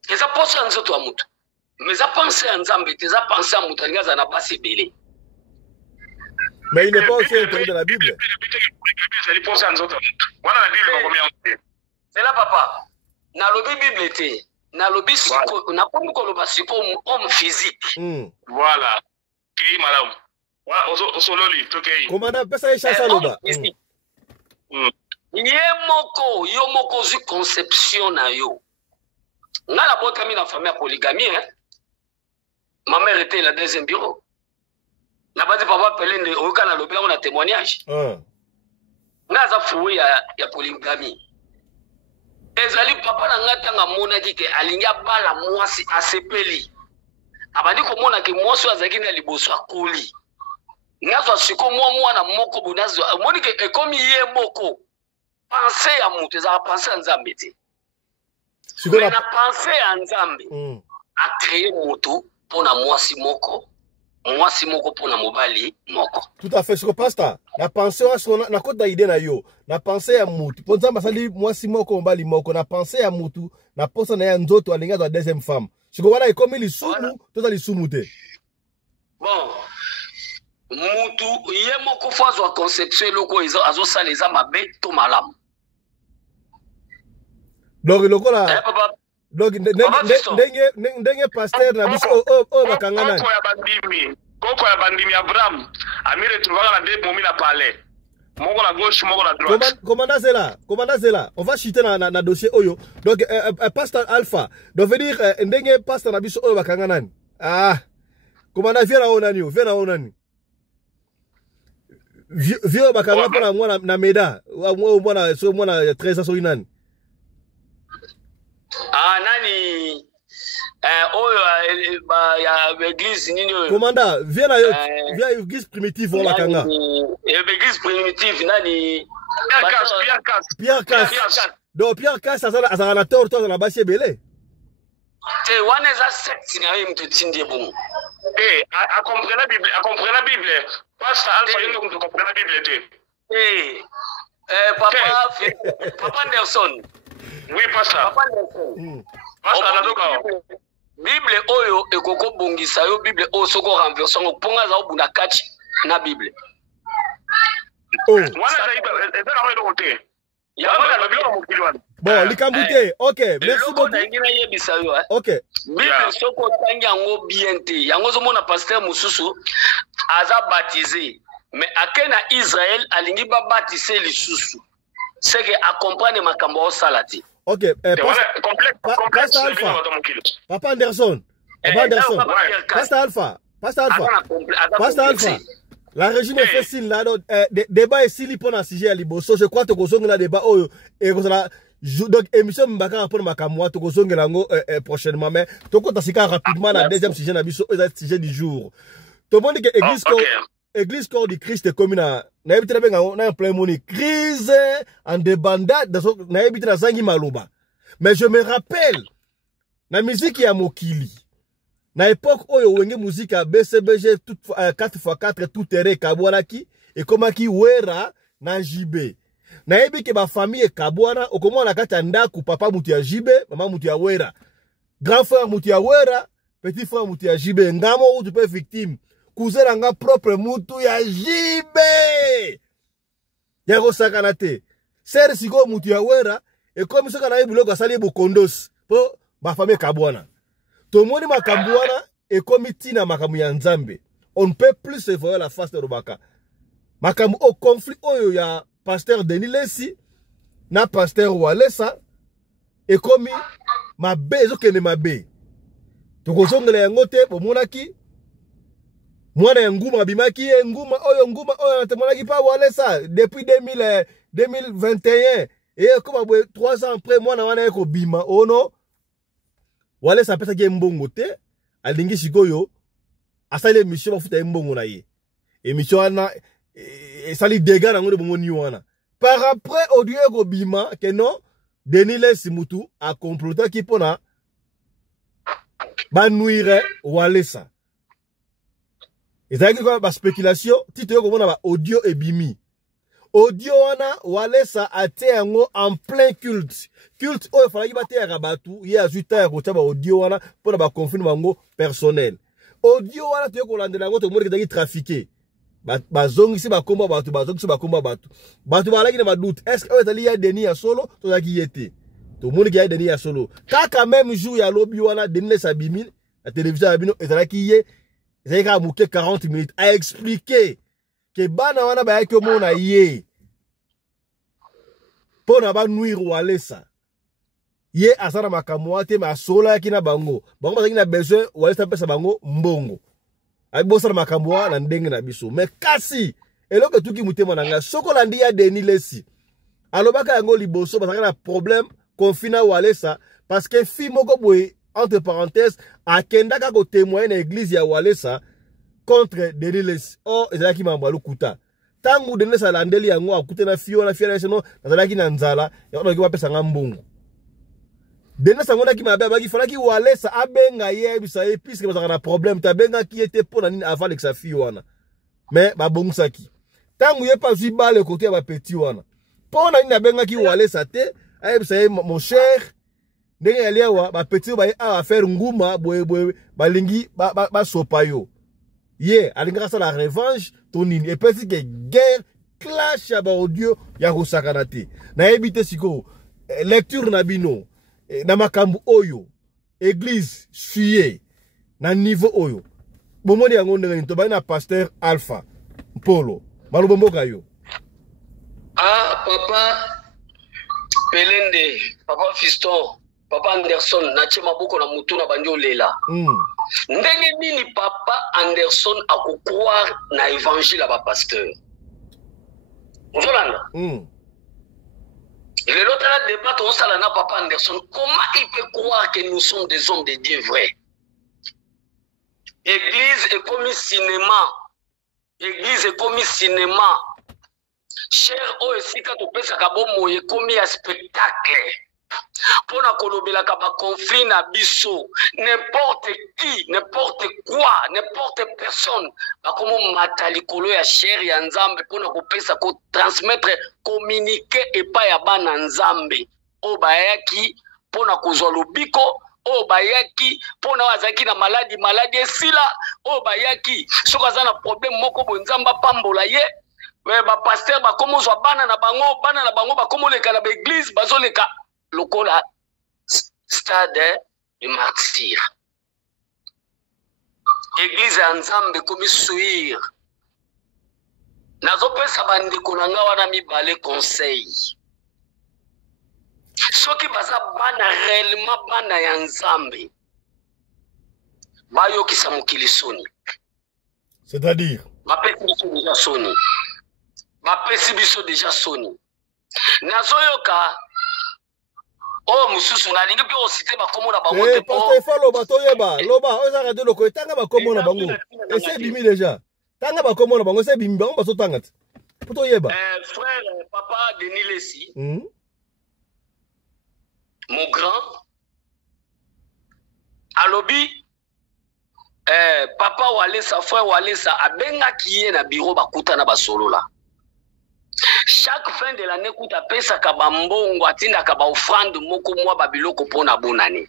eza posa ya nzoto ya mutu mais za pense ya nzambe te za pense ya mutu alingaza na basi ebele Mais il n'est pas aussi interdit dans la Bible. C'est là, papa. Dans la Bible était. Dans la Bible, on n'a pas de homme physique. Voilà. Qui madame. Comment on appelle ça, Chassa Loba? Yo moko zu conception na yo. Nga la bota mi na famille à polygamie, hein. Ma mère était la deuxième bureau. N'a pas dit papa pelé de au kana lobela on a témoignage. Nga za foué ya polygamie. Ezali papa na ngata nga mona kike alinga bala mwasi asepeli. Abandi ko mona ke mwasi azaki na liboso akoli. Nga za siko mwana moko bunazo moni ke ekomi ye moko. Penser à mutu, ça va penser à Nzambe. Mais na penser à Nzambe, a créé mutu pour na mwasi moko pour na mobali moko. Tout à fait, ce que pasteur, na penser à na kota idée na yo, na penser à mutu. Pour Nzambe sali mwasi moko mobali moko, na penser à mutu, na posa na ya nzoto alinga za deuxième femme. Ce que voilà comme il sumu, tout ali sumute. Bon. Mutu ye moko fazwa conception loko azo saleza mabe to malamu. Donc loko la donc ndenge pasteur na biso bakangana. Koko ya bandimi Abraham amire trouvera na deux momi na palais. Moko na gauche, moko na droite. Commandant Zela, on va chuter na dossier oyo. Donc pasteur Alpha, donc veut dire ndenge pasteur na biso oyo bakangana. Ah. Commandant viens na onani. Vieux bakanga pona mwana na meda mwana 13 so inani. Ah nani ya église nini oyo. Commandant viens église primitive bakanga. Église primitive nani Pierre Casse. Donc Pierre Casse azala na tort na basi belé. Te wana za secte na yeye mtu tindie bomo. A comprendre la Bible. Pasteur Alpha, il ne comprend la Bible. Papa Anderson. Oui, pasteur. Papa Anderson. Bible oyo ekoko bongisa yo Bible oyo soko renverser ngo ponga za obuna kati na Bible. Bon, likambute. OK, merci beaucoup. OK. Bible soko tangi yango bien te. Yango zo mona pasteur mususu aza baptisé. Mais akena Israël alingi ba baptiser lisusu. C'est que accompagne makambo o salati. OK, Pasteur Alpha. Papa Anderson. Pasteur Alpha. La régime est facile là, débat est si pour un sujet à liboso. Je crois que vous avez débat et vous avez donc émission mbaka pour makamwa to kozongela ngo prochainement mais to kota sika rapidement la deuxième sujet na biso le sujet du jour. Tout le monde que église corps du Christ comme na ebitela benga na plein moni crise en débandade na ebitela zangi maloba. Mais je me rappelle na musique ya mokili. Na époque oyo wenge musique à BCBG tout 4x4 tout terrain kabwanaki et komaki wera na JB. Na yebi ke ba famille kabwana okomona kata ndaku papa mutu ya JB, maman mutu ya wera. Grand frère mutu ya wera, petit frère mutu ya JB. Ngamo ou tu peux victime. Cousin nga propre mutu ya JB. Yako sakanate. Ser siko mutu ya wera et comme ça kana yebi loko sali bo kondos po ba famille kabwana. Tomoni makambwana et comme tina makamu ya Nzambe. On ne peut plus se voir la face de Robaka. Makamu au conflit oyo ya pasteur Denis Lessi na pasteur Walesa et comme mabe ezokene mabe. Tokozongela yango te bomonaki mwana ya nguma bimaki nguma oyo natemonaki pa Walesa depuis 2021 et comme 3 ans après mwana wana eko bima ono Walesa pesa ke mbongo te alingi sikoyo asale mission bafuta mbongo na ye émission wana sali dégâts na ngone bongo ni wana par après audio ko bima que non Denis Lessi mutu a comploté ki pona ba nuire Walesa ezaki ko ba spéculation tito yo ko na ba audio ebimi audio wana Walesa ate yango en plein culte oyo fala yibate ya batu ye azuta ya ko taba audio wana pona ba confiner bango personnel audio wana to ko landela ngo to mo ki trafiquer bazongisi bakomba bato bazongisi bakomba bato bato balaki na badoute est-ce que ezali ya Denis ya solo to zaki yete to moni ki ya Denis ya solo kaka même jour ya lobi wana Denis Sabimi la télévision ya bino ezalaki ye ezalaki ka muke 40 minutes a expliquer que bana wana ba yaki omona ye pona ba nuire Walesa ye asana makamwa te ma sola yaki na bango bazaki na besoin Walesa pesa bango mbongo aibosa na makamwa na ndenge na biso mais kasi eloko tuki mutema nanga sokola ndi ya Denis Lesi alobaka yango liboso basaka na problème confina Walesa parce que fi moko boye entre parenthèses akendaka ko témoigner na église ya Walesa contre Denis Lesi oh ezalaki mambo alukuta tangu Denis alandeli yango akute na fi wana fi na seno nazalaki na nzala yango ko pesa ngambongo Denis angona ki mabe abaki falaki Walesa abenga ye bisa ye puisque bazaka na problème tabenga ki était pona nini avant avec sa fille wana mais babongusaki tangu ye pas bale côté ba petit wana pona nini abenga ki Walesa te ay bisa ye mon cher ndenge yaliawa ba petit ba a faire nguma boye balingi ba sopa yo ye alinga sa la revanche tonini et petit que guerre clash ya ba audio ya kosakana te na ebite siko lecture na bino na makambu oyo église suye na niveau oyo bomoni yango ndenge to ba na pasteur Alpha Mpolo malobomboka yo papa Pelende papa Fiston papa Anderson na chema boko na mutu na bandi olela ndenge nini papa Anderson akukroire na évangile ba pasteur Jolanda il est l'autre débat on sala na papa Anderson comment il peut croire que nous sommes des hommes de Dieu vrais église est comme cinéma cher o esika to pesa ka bomo e comme un spectacle pona kolobela ka ba conflit na biso n'importe qui n'importe quoi n'importe personne ba komo matalikolo ya cher ya nzambe pona ko pesa ko transmettre communiquer et pas ya bana nzambe o bayaki pona kozwa lobiko o bayaki pona wazaki na maladie esila o bayaki soko za na problème moko bo nzamba pambola ye ba pasteur ba komo zwa bana na bango ba komo leka na église bazoleka lokola stade de martyr église ya nzambe komi suir nazopesa bandeko na nga wana mibale conseil soki baza bana réellement bana ya nzambe bayokisa mokili soni c'est-à-dire bapesi biso déjà soni nazoyoka oh mususu nalingi pe osite bakomo na bango te po parce loba toyeba loba oza radio loko etanga bakomo na bango ese bimi déjà tanga bakomo na bango ese bimi bango baso tanga te po toyeba frère papa Denis Lesi mon grand alobi papa Walesa frère Walesa abenga kiye na bureau bakuta na basolola chaque fin de l'année kuta pesa ka bambongo atinda ka ba offrande moko mwa babiloko pona bonane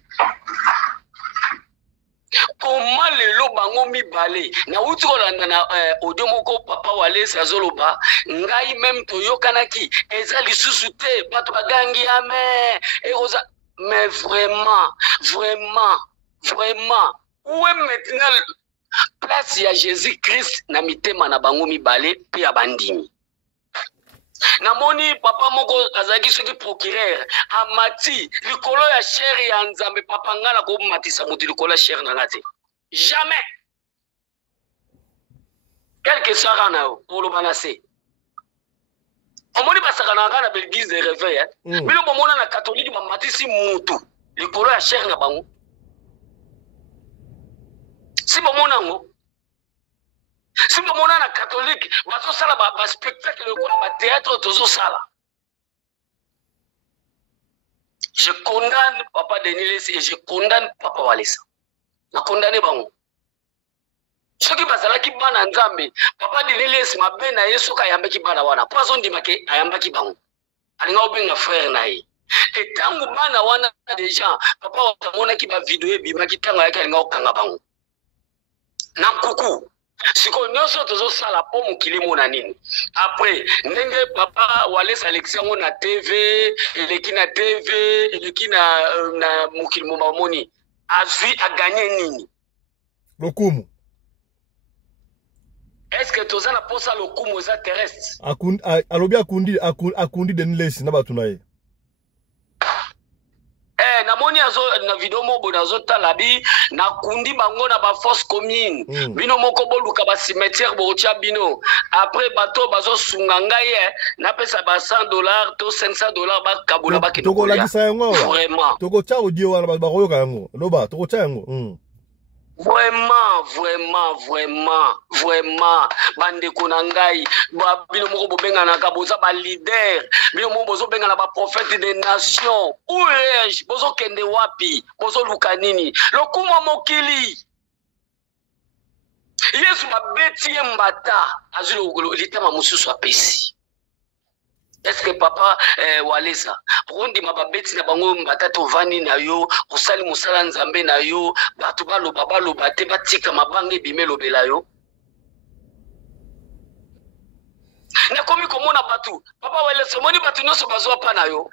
comment lelo bango mibale na uti kolanda na audio moko papa Walesa zoloba ngai même toyokanaki eza lisusu te bato bagangi ame eroza mais vraiment où est maintenant place ya Jésus Christ na mitema na bango mibale pe ya bandimi namoni papa moko azaki soki procureur amati likolo ya cher ya nzambe papa ngala ko matisa mutu likolo ya cher na ngate jamais quelque soit na pour le banase omoni basaka na ngana belgize de réveil bilo bomona na catholique ba matisi mutu likolo ya cher na bango si bomona ngo si vous avez un catholique, vous avez un spectacle, un théâtre, je condamne papa Denis Lesi et je condamne papa Walesa. Je condamne bango. Ce qui passe là qui bana nzambe, papa Denis Lesi ma ben na yeso ka yamba ki bana wana. Poison di make ayamba ki bango. Alinga obenga frère na ye. Et tangu bana wana déjà, papa wamona ki ba vidéo bima ki tango yake alinga okanga bango. Na kuku siko nyonso tozosala po mokili mona nini après ndenge papa Wallace Alexis ngo na TV eleki na TV eleki na mokili momamoni azwi a gagné nini lokumu est-ce que tozana posa lokumu za terrestre alobi akundi Denilesi na batu na ye namoni azo na video mobo nazo talabi na kundi bango na ba force commune bino moko boluka ba cimetière botia bino après bato bazo sunga ngai na pesa ba $100 to $500 ba kabula ba kino toko la kisa yango vraiment toko cha audio wana ba koyoka yango loba toko cha yango Vraiment, bande konangai, bino moko bobenga na kaboza ba leader, bino moko bozo benga na ba prophète des nations. Où est-je? Bozo kende wapi? Bozo lukanini? Lokuma mokili. Yesu babeti mbata, azulo litama mususu apesi. Est-ce que papa Wallace Rondi mababeti na bango mbata tovani na yo usali musala nzambe na yo batu balo bate batika mabange bimelo bela yo na komi komona batu papa Wallace moni batu nyonso bazwa pa na yo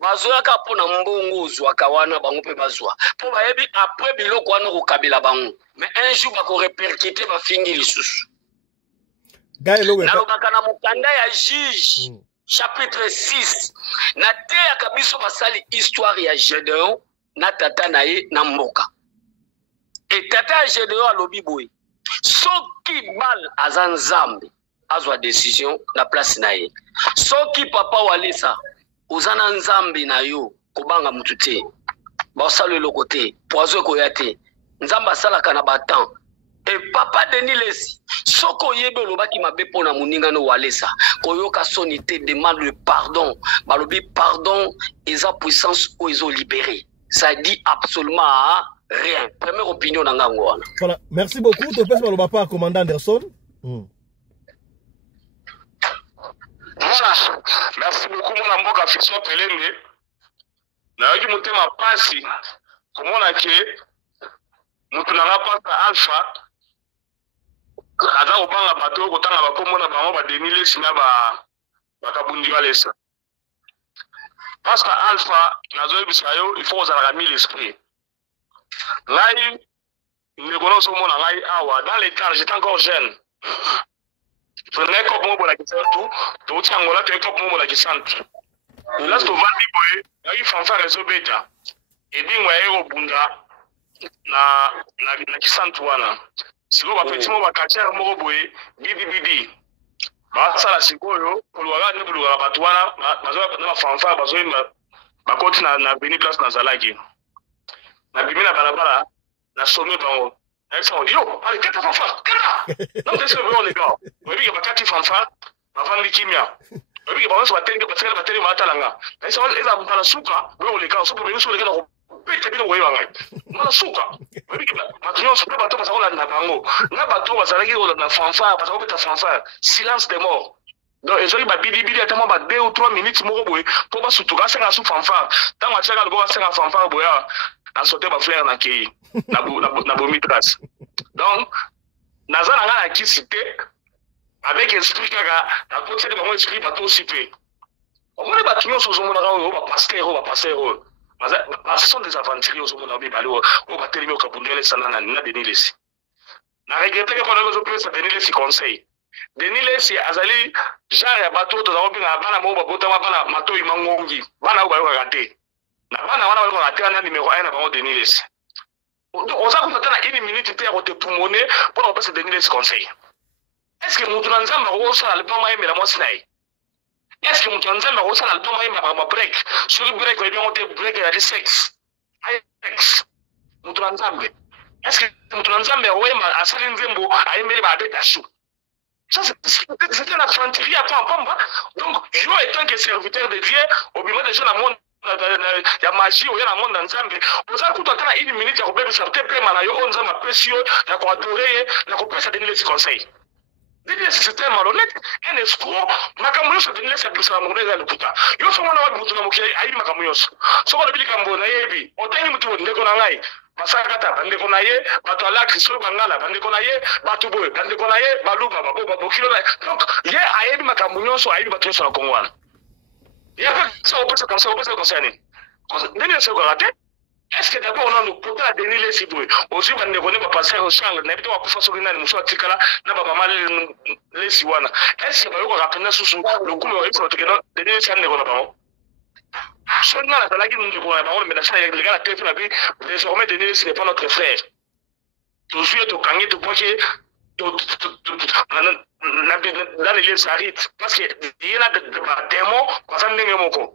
bazwa ka pona mbongo uzwa kawana bango pe bazwa po bayebi après biloko wana ko kabila bango mais un jour ba ko répercuter ba fingi lisusu gaelo we na lokaka na mukanda ya juge chapitre 6 na te ya kabiso basali histoire ya Gédéon na tata na ye na mboka et tata ya Gédéon alobi boy soki bal azanzambe azwa décision na place na ye soki papa Wallace ozana nzambe na yo kobanga mutu te basalo eloko te poizo koya te nzamba salaka na batan et papa Denilesi soko yebe lobaki mabe pona muninga no Wallace koyoka sonité demande le pardon balobi pardon eza puissance o iso libéré ça dit absolument rien première opinion na ngango wana voilà merci beaucoup to pesa baloba pa commandant Anderson voilà merci beaucoup mon mboka fiso pelenge na yoki mutema pasi komona ke mutu na pasa alpha aza kobanga bato kotanga bakomona bango ba Denilesi na bakabundi Wallace parce que alpha nazoyebisa yo il faut kozalaka mille esprit ngai ndeko nosomona ngai awa dans l'état j'étais encore jeune prenais comme mo bola kisantu to tsangola to comme mo bola kisantu là to vandi boye ngai fanfare ezobeta edingwa yego bunda na kisantu wana siko bapeti mo bakatiere moko boye bidi basala sikoyo kolwaka ne kolwaka bato wana bazoya na bafanfare bazoyimba bakoti na beni place nazalaki na bimi na balabala na somme bango yo allez kata fanfare kata non c'est vrai on est gars oyebi ke bakati fanfare bavandi kimia oyebi ke bango batenge matalanga eza mbala suka oyo oleka suka bino oleka na pete bino oyebi bangai mbala suka oyebi ke bato nyonso mpe bato baza kolanda bango na bato bazalaki kolanda fanfare baza kobeta fanfare silence de mort donc ezali babidibidi ata mwa ba 2 ou 3 minutes moko boye mpo basutuka asenga su fanfare ntango atiaka loko basenga fanfare boye asote baflare na kei na bomitras donc naza na nga na kisi te avec esprit kaka nakoteli bango esprit bato osi mpe omoni bato nyonso ozomonaka oyo bapaster oyo ce sont des aventuriers ozomona mibale oyo batelemi okabundi Wallace na Denilesi na regreteke mpona ozopesa Denilesi conseil Denilesi azali genre ya bato oyo tozala kobenga bana moko babotama bana matoi mangongi bana oyo bayokaka te na bana wana bayokaka te wana numéro 1 na bango Denilesi oza kofata na 1 minute te ya kote pumone mpona kopesa Denilesi conseil est-ce que mutu na nzambe akokosala album ayembela mwasi na ye est-ce que mutu na nzambe akokosala album ayembela makambo break soki break oyebi yango te break ezali sexe sex mutu na nzambe est-ce que mutu na nzambe akoyemba asali nzembo ayembeli baabeta shu ça c'était la fanterie à Pampamba. Donc yo étant que serviteur de Dieu au bima de gens dans monde ya magie au na monde nzambe oza kutana 1 minute ya kobebisa te pe mana yo onzama presio ya ko adorer na ko pesa Denilesi conseil Denilesi c'était malhonnête un escroc makambo yo Denilesi abisa mo ndeza luputa yo so mwana wa mutu na mokili ayi makambo yo so ko bili kambo na yebi otangi mutu ndeko na ngai basakata bandeko na ye bato ala Kristo bangala bandeko na ye bato boye bandeko na ye baluma babokilo na donc ye ayebi makambo nyonso ayebi bato nyonso na Kongo wana ye ça on peut se concerner ndenge se ko raté. Est-ce que d'abord on a le côté à Denis les Siboué aussi on ne connaît pas passer au champ n'habite pas pour faire na muso atikala na ba mama les siwana est-ce que ba yo rapena susu le coup le risque que Denis ça ne connaît pas so na la lagi nous ko ba on mais ça les gars la tête na bi désormais Denis ce n'est pas notre frère tout suite to kangi to poche dans les s'arrête parce que il y a des démons quand ça ndenge moko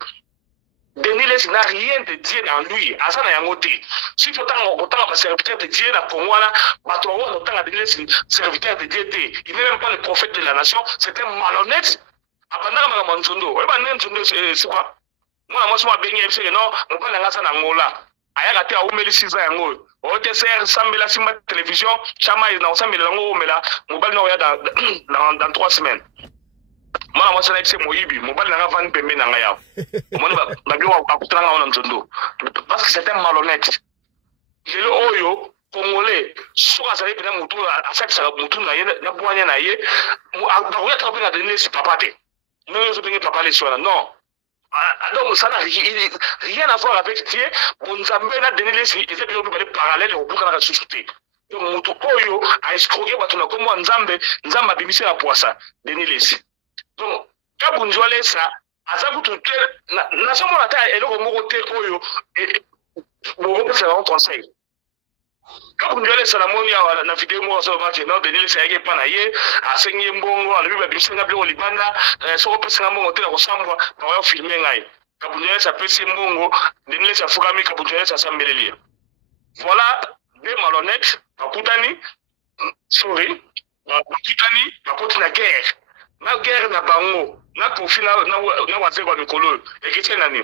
Denis Les n'a rien de Dieu dans lui. Asana Yangote. Si tu as un serviteur de Dieu dans Congo, tu as un serviteur de Dieu. Il n'est même pas le prophète de la nation. C'est un malhonnête. Apandaka Manzondo. C'est quoi? Moi, je suis baigné. Non, on parle de ça dans Angola. Aya gati a umeli 6 ans yango. OTCR sambela simba télévision. Chama na osambela yango umela. Mobile na oya dans 3 semaines. Moi, moi, c'est Moïbi. Mon bal n'a pas de pembe dans la parce que c'est un malhonnête. Je le oyo, congolais, soit ça dépend de moutou, à chaque fois moutou na na boanya na ye, on a attrapé la dernière c'est papa té. Non, je peux pas parler sur là. Non. Donc ça n'a rien à voir avec Dieu. On s'amène à donner les c'est bien de parallèle au bout de la société. Donc moutou oyo a escroqué batuna comme Nzambe, Nzamba bimisi la poissa, donner les donc kabunjwale ça azabu tout na somo na ta eloko moko te oyo bo c'est un conseil kabunjwale ça la moni na vidéo mo so ba non de Denis Sayake pa na ye asengi mbongo ala biba bisenga blo libanda so ko pesa mbongo te ko sambwa ba yo filmer ngai kabunjwale ça pesa mbongo Denis ça fukami kabunjwale ça sambelelia voilà des malhonnêtes bakutani sorry bakutani bakoti na guerre na guerre na bango na conflit na wazeko wa mikolo ekiti nani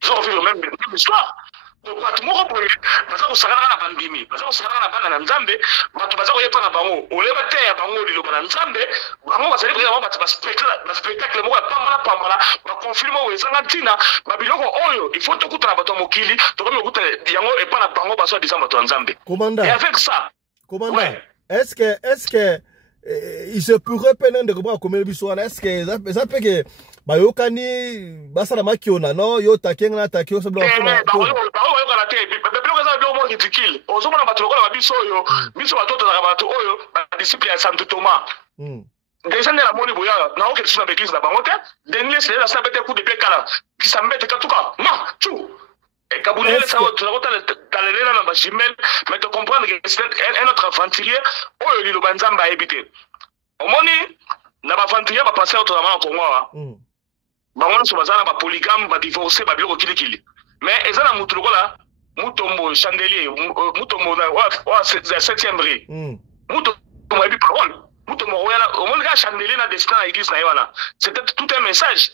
ils ont vu le même histoire donc bato moko boye baza kosakana na bandimi baza kosakana na bana na Nzambe bato baza koyepa na bango oleba te ya bango liloba na Nzambe bango bazali koyeba bato ba spectacle moko ya pambala ba conflit moko ezanga ntina ba biloko oyo il faut tokutana bato mokili tokomi kokuta yango epa na bango baso disa bato ya Nzambe et avec ça commandant est-ce que il se pourrait peine de reprendre comme le est-ce que ça peut que bayokani basala makiona non yo takenga na takio so blanc na ba yo kana te bebelo za blo mo ridicule ozo mona bato lokola biso oyo biso batoto za bato oyo ba disciple ya Saint Thomas déjà na moni boya na oke tsuna l'église na bango te Denis c'est la sabete coup de pekala qui s'embête katuka ma tu et kabunele ça tu dans les là na jumelle mais tu comprendre que c'est un autre aventurier oyo lilo banzamba ebité omoni na ba aventurier ba passer autour na Congo wa bango so bazana ba polygame ba divorcer ba biloko kilikili mais ezana mutu lokola mutombo chandelier mutombo na wa 7e rue mutombo ebi parole mutombo wala omoni ka chandelier na destin à l'église na yona c'était tout un message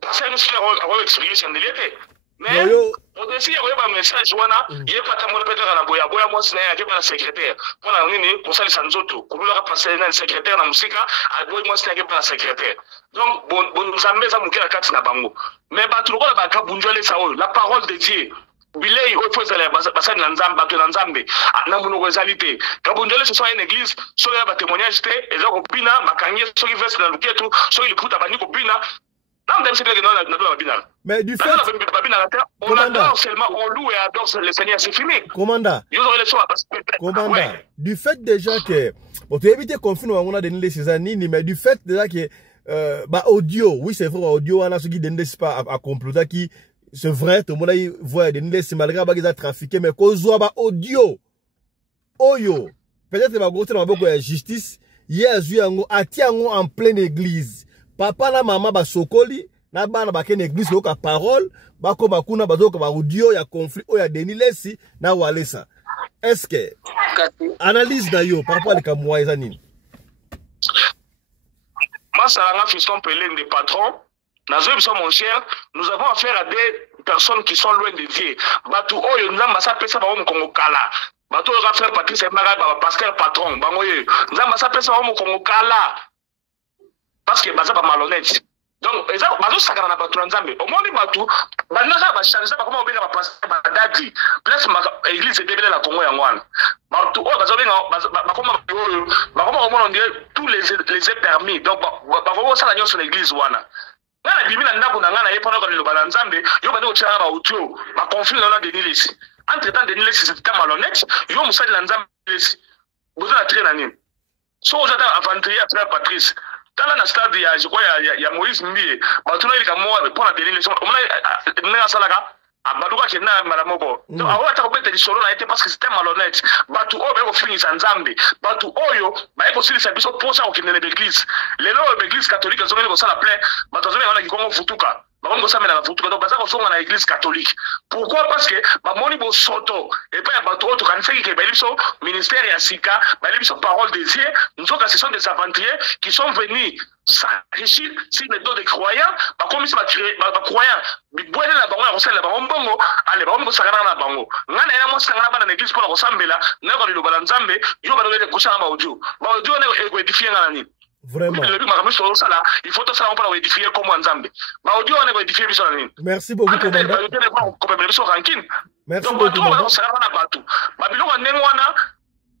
parce que nous avons expliqué chandelier mais on décide de avoir un message wana il est pas tellement peut-être na boya moi c'est na yake na secrétaire pona nini kosali sanzoto kulula passer na secrétaire na musika aboy moi c'est yake na secrétaire donc bon nzambe za mukela kati na bango mais ba tulokola ba kabunjwale sa oyo la parole de Dieu bilei o faut aller basani na nzambe bato na nzambe na munoko ezalité kabunjwale ce soit une église so ya ba témoignage te ezako bina makangi so ki verse na luketu so il puta bani ko bina. Mais du fait, on adore seulement, on loue et adore le Seigneur, c'est fini. Commandant, du fait déjà que, bon, tu évites conflit, on a donné les Cézanini, mais du fait déjà que, audio, oui, c'est vrai, audio, on a ce qui donne pas à comploter, qui, c'est vrai, tout le monde voit des nés, c'est malgré qu'ils ont trafiqué, mais qu'on soit audio, oyo, peut-être que ma beaucoup de justice, hier, je en pleine église. Papa na mama ba sokoli na bana ba ken église yoka parole ba ko bakuna bazoka ba audio ya conflit o ya Denis Lesi na Walesa. Est-ce que analyse d'ailleurs par rapport à kamwa eza nini? Masala fiston Pelé des patrons. Nazo biso mon cher, nous avons affaire à des personnes qui sont loin de Dieu. Batu oyo nzamba sa pesa ba mo kongo kala. Batu oyo ka frère Patrice Emmaga ba pasteur patron bango ye. Nzamba sa pesa ba mo kongo kala. Parce que baza pas malhonnête. Donc, bazo sakana na batu nzambe. Omoni batu, banaka ba changer ba comment obenga ba passer ba dadi. Place ma église debele na Congo yangwana. Batu o bazo benga ba comment on dirait tous les permis. Donc ba ko sala nyonso na église wana. Ngana bibina ndako na ngana yepa na ko loba nzambe, yo ba ndiko tshanga ba audio, ba conflit na Denis Lesi. Entre temps Denis Lesi c'était malhonnête, yo musali na nzambe Lesi. Vous avez tiré na nini? So j'attends aventurier à Patrice. Dans la stade, je crois il y a Moïse Mbie. Batuna il comme pour la délivrance. On a salaka. Abaduka qui n'a malamoko. Donc avant de couper des solo n'a été parce que c'était malhonnête. Batu oyo fini sans Nzambe. Batu oyo ba eko sili sabiso pour ça au kinene l'église. Les lois de l'église catholique sont venus comme ça la plaît. Batu zomi wana kikongo futuka. Bakon ko samela futuka. Donc bazako songa na église catholique. Pourquoi? Parce que ba moni bo soto et pas batu oyo to kan fait que ba liso ministère ya sika, ba liso parole des yeux. Nous ce sont des aventuriers qui sont venus s'enrichir sur les dos des croyants. Ba comme ça ba croyants. Bibwele na bango ya kosala bango mbongo, ale bango ko sakana na bango. Ngana ina mo sakana bana na église pour kosambela, na ko liloba la nzambe, yo ba dole ko sala ba audio. Ba audio ne ko édifier ngana ni. Vraiment. Il faut tout ça pour édifier comme Nzambe. Ba audio on est édifier biso na ni. Merci beaucoup commandant. Merci beaucoup commandant. Ba biloko ndenge wana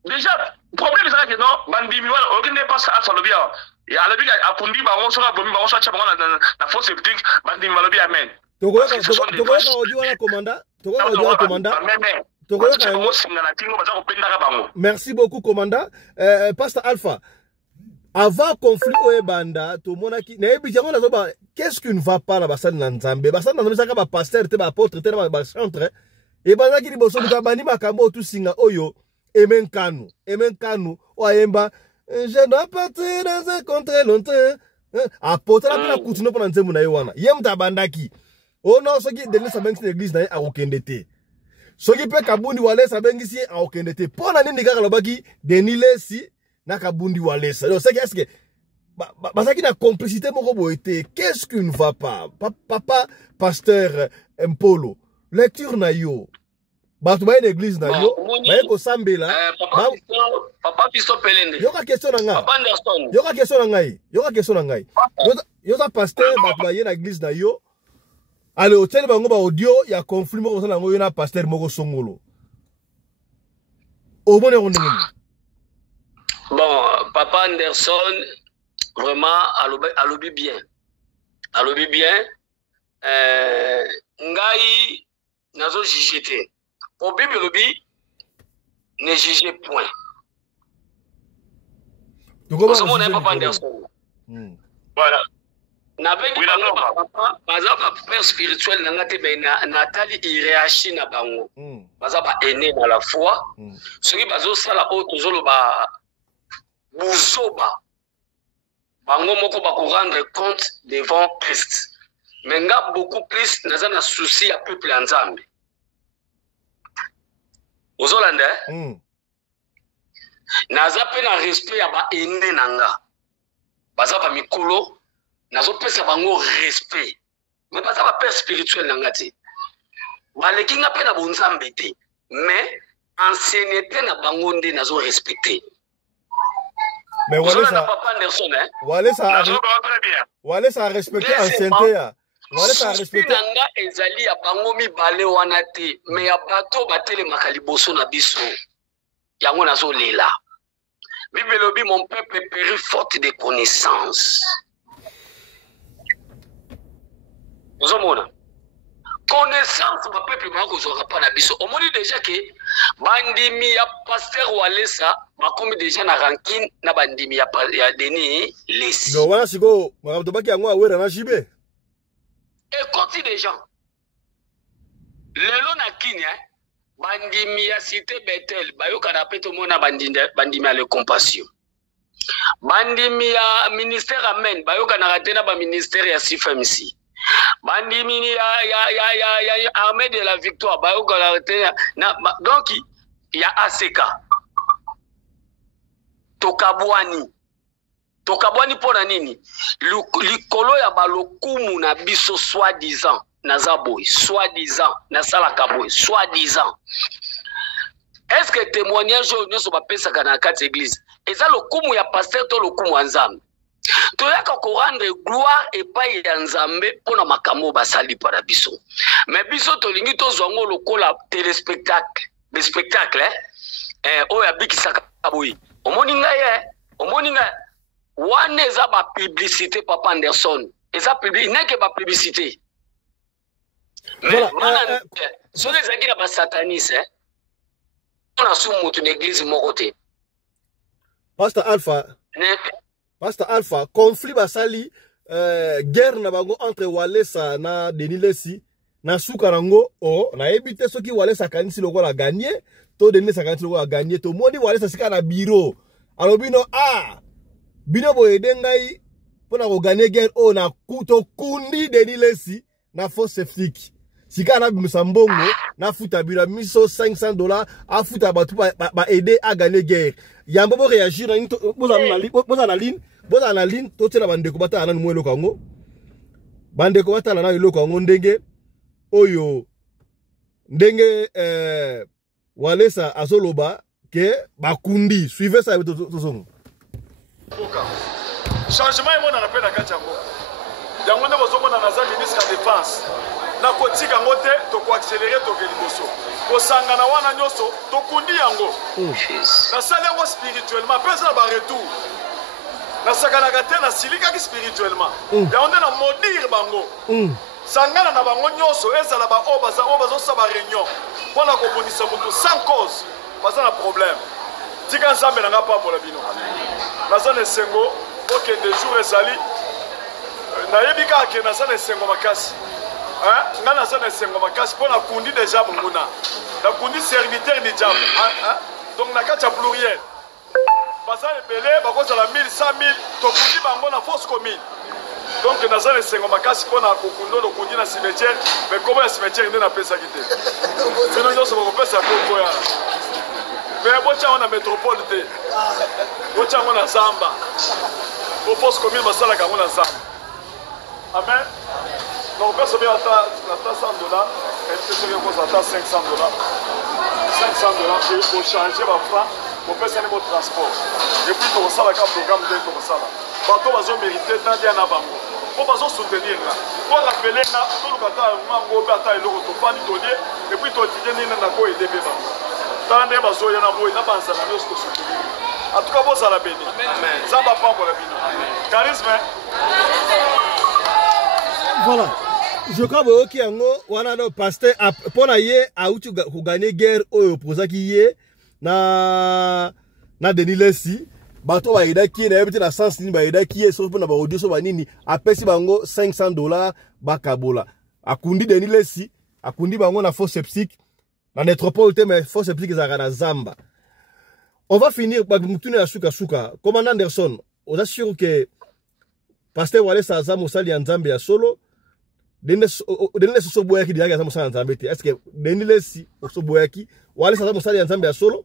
déjà problème ça que non bandimi wala aucune pas ça salobia. Ya alobi akundi ba on sera bomi ba on sera chaba na fausse sceptique bandimi malobi amen. Togoya audio wana commandant. Togoya audio commandant. Merci beaucoup commandant. Pasteur Alpha. Avant conflit au banda to monaki na ebijango na zoba qu'est-ce qui ne va pas na basali na Nzambe basali na Nzambe saka ba pasteur te ba apôtre te na ba centre e banda ki liboso buka bani makambo tu singa oyo emenkanu o ayemba je dois partir dans un contre longtemps apôtre la pena kutuno pona nzembo na yewana yemta bandaki o no soki Denis Sabengi na église na ye akokende te soki pe kabundi wale Sabengi si akokende te pona nini kaka lobaki Denis Lesi na kabundi walesa. Donc c'est qu'est-ce que basaki na complicité moko boete. Qu'est-ce qui ne va pas? Papa pasteur Mpolo. Lecture na yo. Batu ba église na yo. Ba ko sambela. Papa Pisto Pelende. Yoka question na nga. Papa Anderson. Yoka question na ngai. Yoka pasteur batu ba na église na yo. Ale hotel bango ba audio ya conflit moko na ngo yo na pasteur moko songolo. Obone rondenge. Bon, Papa Anderson, vraiment, alobi bien. Alobi bien. Ngai, nazo jijete. Au Bible, alobi, ne jugez point. Vous savez, Papa Anderson. Voilà. N'avec papa, bazaba père spirituel nangate ben Nathalie Ireachi na bango. Bazaba aîné dans la foi. Ceux qui bazo sala o tozolo ba Bouzoba. Bango moko ba rendre compte devant Christ. Mais nga beaucoup plus naza na souci à peuple Nzambe. Ozolande? Naza pe na respect ya ba ene nanga. Baza ba mikolo nazo pesa bango respect. Mais baza ba père spirituel nanga te. Baleki nga pe na bonzambe te. Mais ancienneté na bango nde nazo respecter. Mais Wale ça a respecté ancienneté. Wale ça a respecté nanga ezali ya bango mi bale wana te, mais ya bato batele makaliboso na biso. Yango nazo lela. Bible lobi mon peuple périt faute de connaissance. Ozomona. Connaissance ma peuple mako zora pa na biso. Omoni déjà que bandimi ya pasteur Walesa bakomi déjà na ranking na bandimi ya Denis Lesi. No wana siko makabuto baki yango awera na jibe. Écoutez des gens. Lelo na kini bandimi ya cité Bethel bayoka na peto mona bandimi ya le compassion. Bandimi ya ministère Amen bayoka na ratena ba ministère ya CFMC. Bandimi ya armée de la victoire bayoka na ratena donc il y a ACK. Tokabwani pona nini? Likolo ya balokumu na biso soi-disant nazaboy, soi-disant nasala kaboy, soi-disant. Est-ce que témoignage nyoso ba pesa kana kati église? Eza lokumu ya pasteur to lokumu Nzambe. toyaka korendre gloire epai ya nzambe mpona makambo basali para biso mais biso tolingi tozwango lokola telespectacle oyo abikisaka boyi omoni ngai wana eza bapublicité papa Anderson eza neke bapublicité mais soki ezalaki na basataniste mpona su motu na église moko te Pastor Alpha, conflit basali guerre na bango entre Walesa na Denis Lesi na sukarango na ebite soki Walesa kanisi lokola gagner to Denis kanisi lokola gagner to modi Walesa sika na bureau alobino bino boyede ngai pona ko gagner guerre na kuto kundi Denis Lesi na fausse septique sika na bimisa mbongo na futa bira miso $500 a futa batu ba aider à gagner guerre yambo bo réagir na boza na ligne to tela bandeko bata na mwelo kango bandeko bata na eloko kango ndenge oyo ndenge Walesa azoloba ke bakundi suivez ça tozongo changement est mon na pe na kati yango yango nde bozomona naza ministre ya défense na kotika ngote to ko accélérer to keliboso ko sangana wana nyoso to kundi yango na sala yango spirituellement pesa ba retour na sakana gate na silika ki spirituellement ya onde na modire bango sangana na bango nyoso ezala ba obazo sa ba réunion pona ko bonisa mutu sans cause pas na problème tika nzambe na ngapa mbola bino na zone sengo OK des jours ezali na yebika ke na zone sengo makasi nga na zone sengo makasi pona kundi déjà munguna na kundi serviteur de diable donc na kati ya pluriel basa ebele bakozala 1000 100000 tokundi bango na force commune donc na zone sengo makasi pona kokundo lokundi na cimetière mais komo ya cimetière nde na pesa kite bino nyonso bakopesa koko ya mais bocha na métropole te bocha na zamba au force commune basala kango na zamba amen. Donc, personne bien à $100, et personne bien à $500. $500 pour changer ma franc, pour faire un transport. Et puis, pour ça, le programme de comme ça. Bateau va mériter dans des nabango. Pour va soutenir là. Pour rappeler là, tout le bataille, mango, bataille, le retour, pas d'idolier, et puis, toi, tu viens dans quoi aider bébé. Dans des bateaux, il y en a beaucoup, il y a pas un salaire, il faut soutenir. En tout cas, vous allez bénir. Ça va pas pour la bénir. Charisme. Voilà. Je crois que yango wana no pasteur pona ye autu ko gagner guerre oyo pozaki ye na Denis Lesi bato ba idaki na yebite na sens ni ba idaki ye so pona ba audio so banini apesi bango $500 bakabola akundi Denis Lesi akundi bango na fausse septique na métropole te mais fausse septique za na Zamba. On va finir par mutune ya suka commandant Anderson on assure que pasteur Walesa za musali ya Nzambe ya solo Denis Lesi soboyaki diaka za musala Nzambe te est-ce que Denis Lesi soboyaki Walesa za musali ya Nzambe ya solo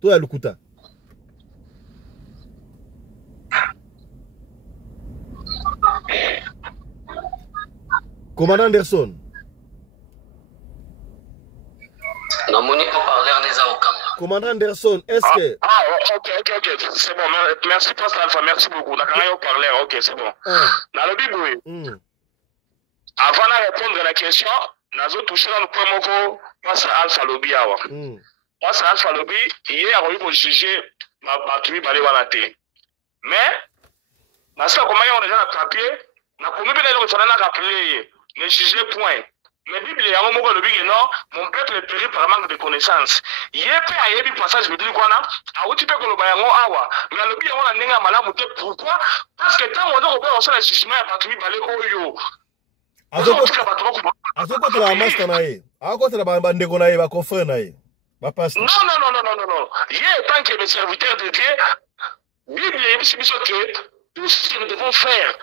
to ya lukuta Commandant Anderson Commandant Anderson, est-ce que... ok, c'est bon, merci Pasteur Alpha, merci beaucoup. D'accord, parler, ok, c'est bon. Dans le Bible, avant de répondre à la question, nous avons touché dans le premier mot, Pasteur Alpha Lobby. Pasteur Alpha Lobby, hier, on a eu pour juger ma batterie par les valatés. Mais, parce que comment on a déjà le papier, on a commis bien le rappeler, ne juger point. Mais Bible est un moment de non, mon peuple est péri par manque de connaissances. Il y a un passage de quoi là, à où tu peux que le bayango awa. Mais le bien on a n'enga malamu te pourquoi? Parce que tant on doit reprendre ça le jugement à partir de balé oyo. Azoko te la master nae. Ako te la bande ko nae ba confrère nae. Ba pasteur. Non. Il tant que les serviteurs de Dieu, Bible est bien que tout ce que nous devons faire,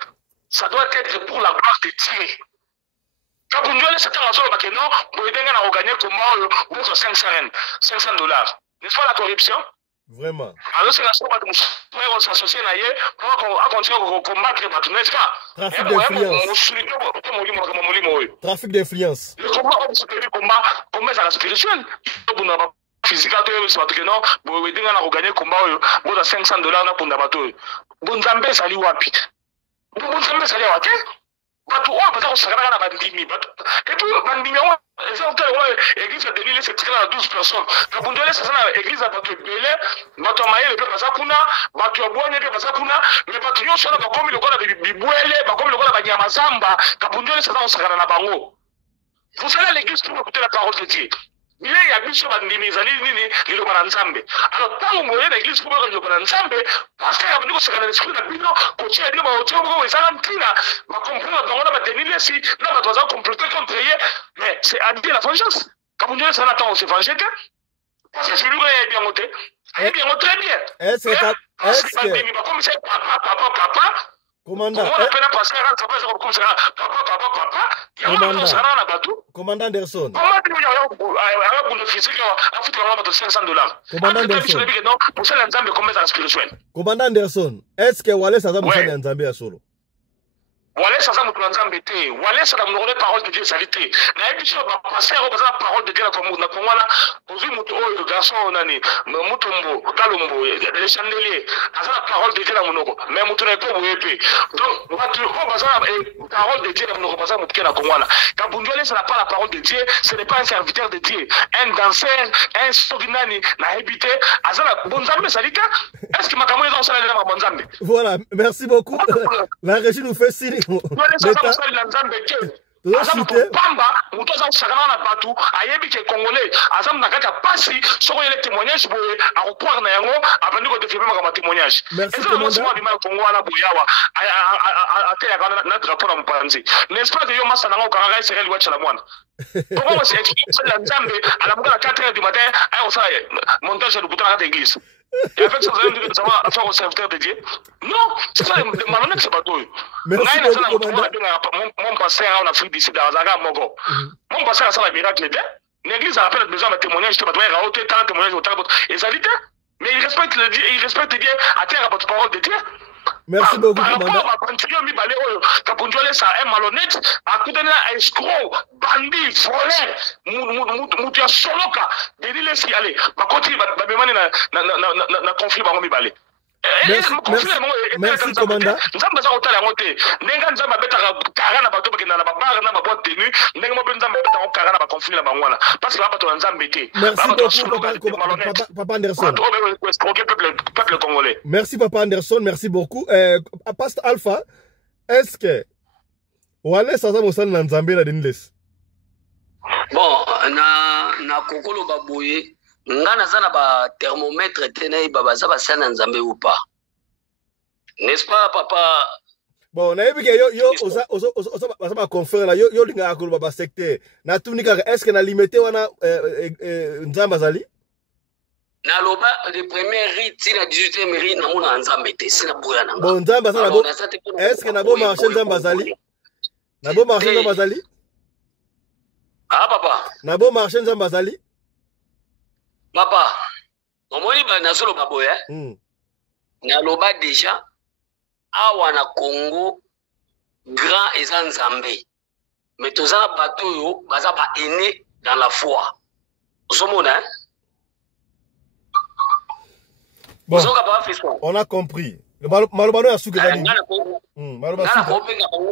ça doit être pour la gloire de Dieu. Quand vous nous allez certains rassembler, non, vous allez gagner comment $500. N'est-ce pas la corruption? Vraiment. Alors c'est la somme de mon s'associer pour continuer à combattre les bâtiments, n'est-ce pas? Trafic d'influence. Trafic d'influence. Le combat, c'est le combat à la spirituelle. physique à toi, c'est parce que non, vous avez gagné combat, vous avez $500 na punda bato. Bon Zambé sali wapi. Bon Zambé sali wapi. Bato wa baza ko sakana na bandimi bato. Et puis bandimi wa exemple église de Denis c'est très à 12 personnes. Kabundole ça na église bato belé, bato maye le baza kuna, bato abonye le baza kuna, mais bato yo sala ba komi le kola bibwele, ba komi le kola ba nyama samba, kabundole ça na sakana na bango. Vous allez à l'église pour écouter la parole de Dieu. Il y a bien sûr des mises les lobes ensemble. Alors, quand on voit l'église pour les lobes ensemble, parce qu'il y a beaucoup de l'esprit de Bino, quand il y a des gens qui sont va comprendre qu'on va tenir ici, là, on va compléter contre eux, mais c'est à dire la vengeance. Quand on dit ça, on attend, on se venge, parce que celui-là est bien monté. Il est bien monté, très bien. Est-ce que papa, commandant, commandant Anderson. Commandant Anderson, est-ce que Wallace a besoin d'un Zambie à solo? Wallace a besoin d'un Zambie. Wallace a besoin de parole de Dieu salité. Na ebiso ba passer a besoin de parole de Dieu na Kongola. Ozu muto oyo garçon nani, mutombo, kalombo, les chandeliers. Asa la parole de Dieu na monoko. Mais muto na ko boyepe. Donc, watu ko besoin parole de Dieu na monoko besoin muto na Kongola. Kabundole ça n'a pas la parole de Dieu, ce n'est pas un serviteur de Dieu, un danseur, un soginani na habité. Asa la bonzambe salika. Est-ce que makambo est dans ça na bonzambe? Voilà, merci beaucoup. La régie nous fait signe. Pamba, mutoza usakana na batu, ayebi ke congolais, azam na kata pasi, soko yele témoignage boye, a croire na yango, abandi ko développer ma témoignage. Merci commandant. Congo na boyawa, a te ya na drapeau na mpanzi. N'est-ce pas que yo masa na ngo kanga Israël wa chala mwana. Comment c'est expliqué la Nzambe à la 4h du matin, ay on sa montage de bouton à l'église. Et avec ça, vous allez dire que ça va faire au serviteur de Dieu? Non, c'est ça, malhonnête, c'est pas tout. Merci beaucoup, commandant. Mon pasteur en Afrique d'ici, dans Zaga, Mogo. Mon pasteur a ça, la miracle, l'église a appelé besoin de témoignage, tu vas raconter tant de témoignages au temps, et ça dit, mais il respecte Dieu à terre à votre parole de Dieu. Merci beaucoup, commandant. Ça est malhonnête, à coup d'un escroc, bandit, voleur, moutia soloka, des liles si aller, ma continue, na conflit, ma balé. Merci, commandant. Papa Anderson. Merci, Papa Anderson. Merci beaucoup. Pasteur Alpha, est-ce que Wallace a besoin d'un Zambie à Denles? Bon, na kokolo baboye. Ngana zana ba thermomètre tenai baba za basana nzambe ou pas. N'est-ce pas papa? Bon, na yebi ke yo oza ba confrère là yo linga akolo baba secteur. Na tunika est-ce que na limité wana nzamba zali? Na loba de première rite na 18e rite na mona nzambe te sina boya na. Bon nzamba ça na bo. Est-ce que na bo marché nzamba zali? Na bo marché nzamba zali? Ah papa. Na bo marché nzamba zali? Papa, omoni ba na solo baboya. Na loba déjà awa na Congo grand eza nzambe. Mais tozana bato yo baza ba aîné dans la foi. Osomona hein? Bon, on a compris. Malobano ya suke zali. Malobano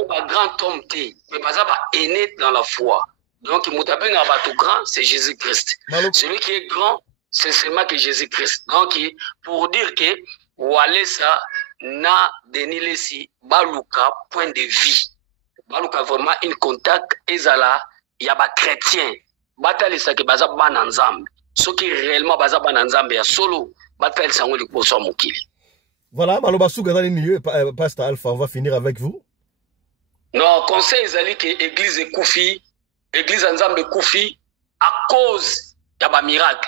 ba grand homme te, mais baza ba aîné dans la foi. Donc mutabenga bato grand, c'est Jésus-Christ. Celui qui est grand, c'est seulement que Jésus-Christ. Donc, pour dire que Walesa na denilesi baluka point de vie. Baluka vraiment une contact ezala yaba chrétien. Batalisa ke baza bana nzambe. Ce qui réellement baza bana nzambe ya solo, batalisa ngoli poso mokili. Voilà, maloba suka zali niyo Pasteur Alpha, on va finir avec vous. Non, conseil ezali que église ekufi, église nzambe ekufi à cause yaba miracle.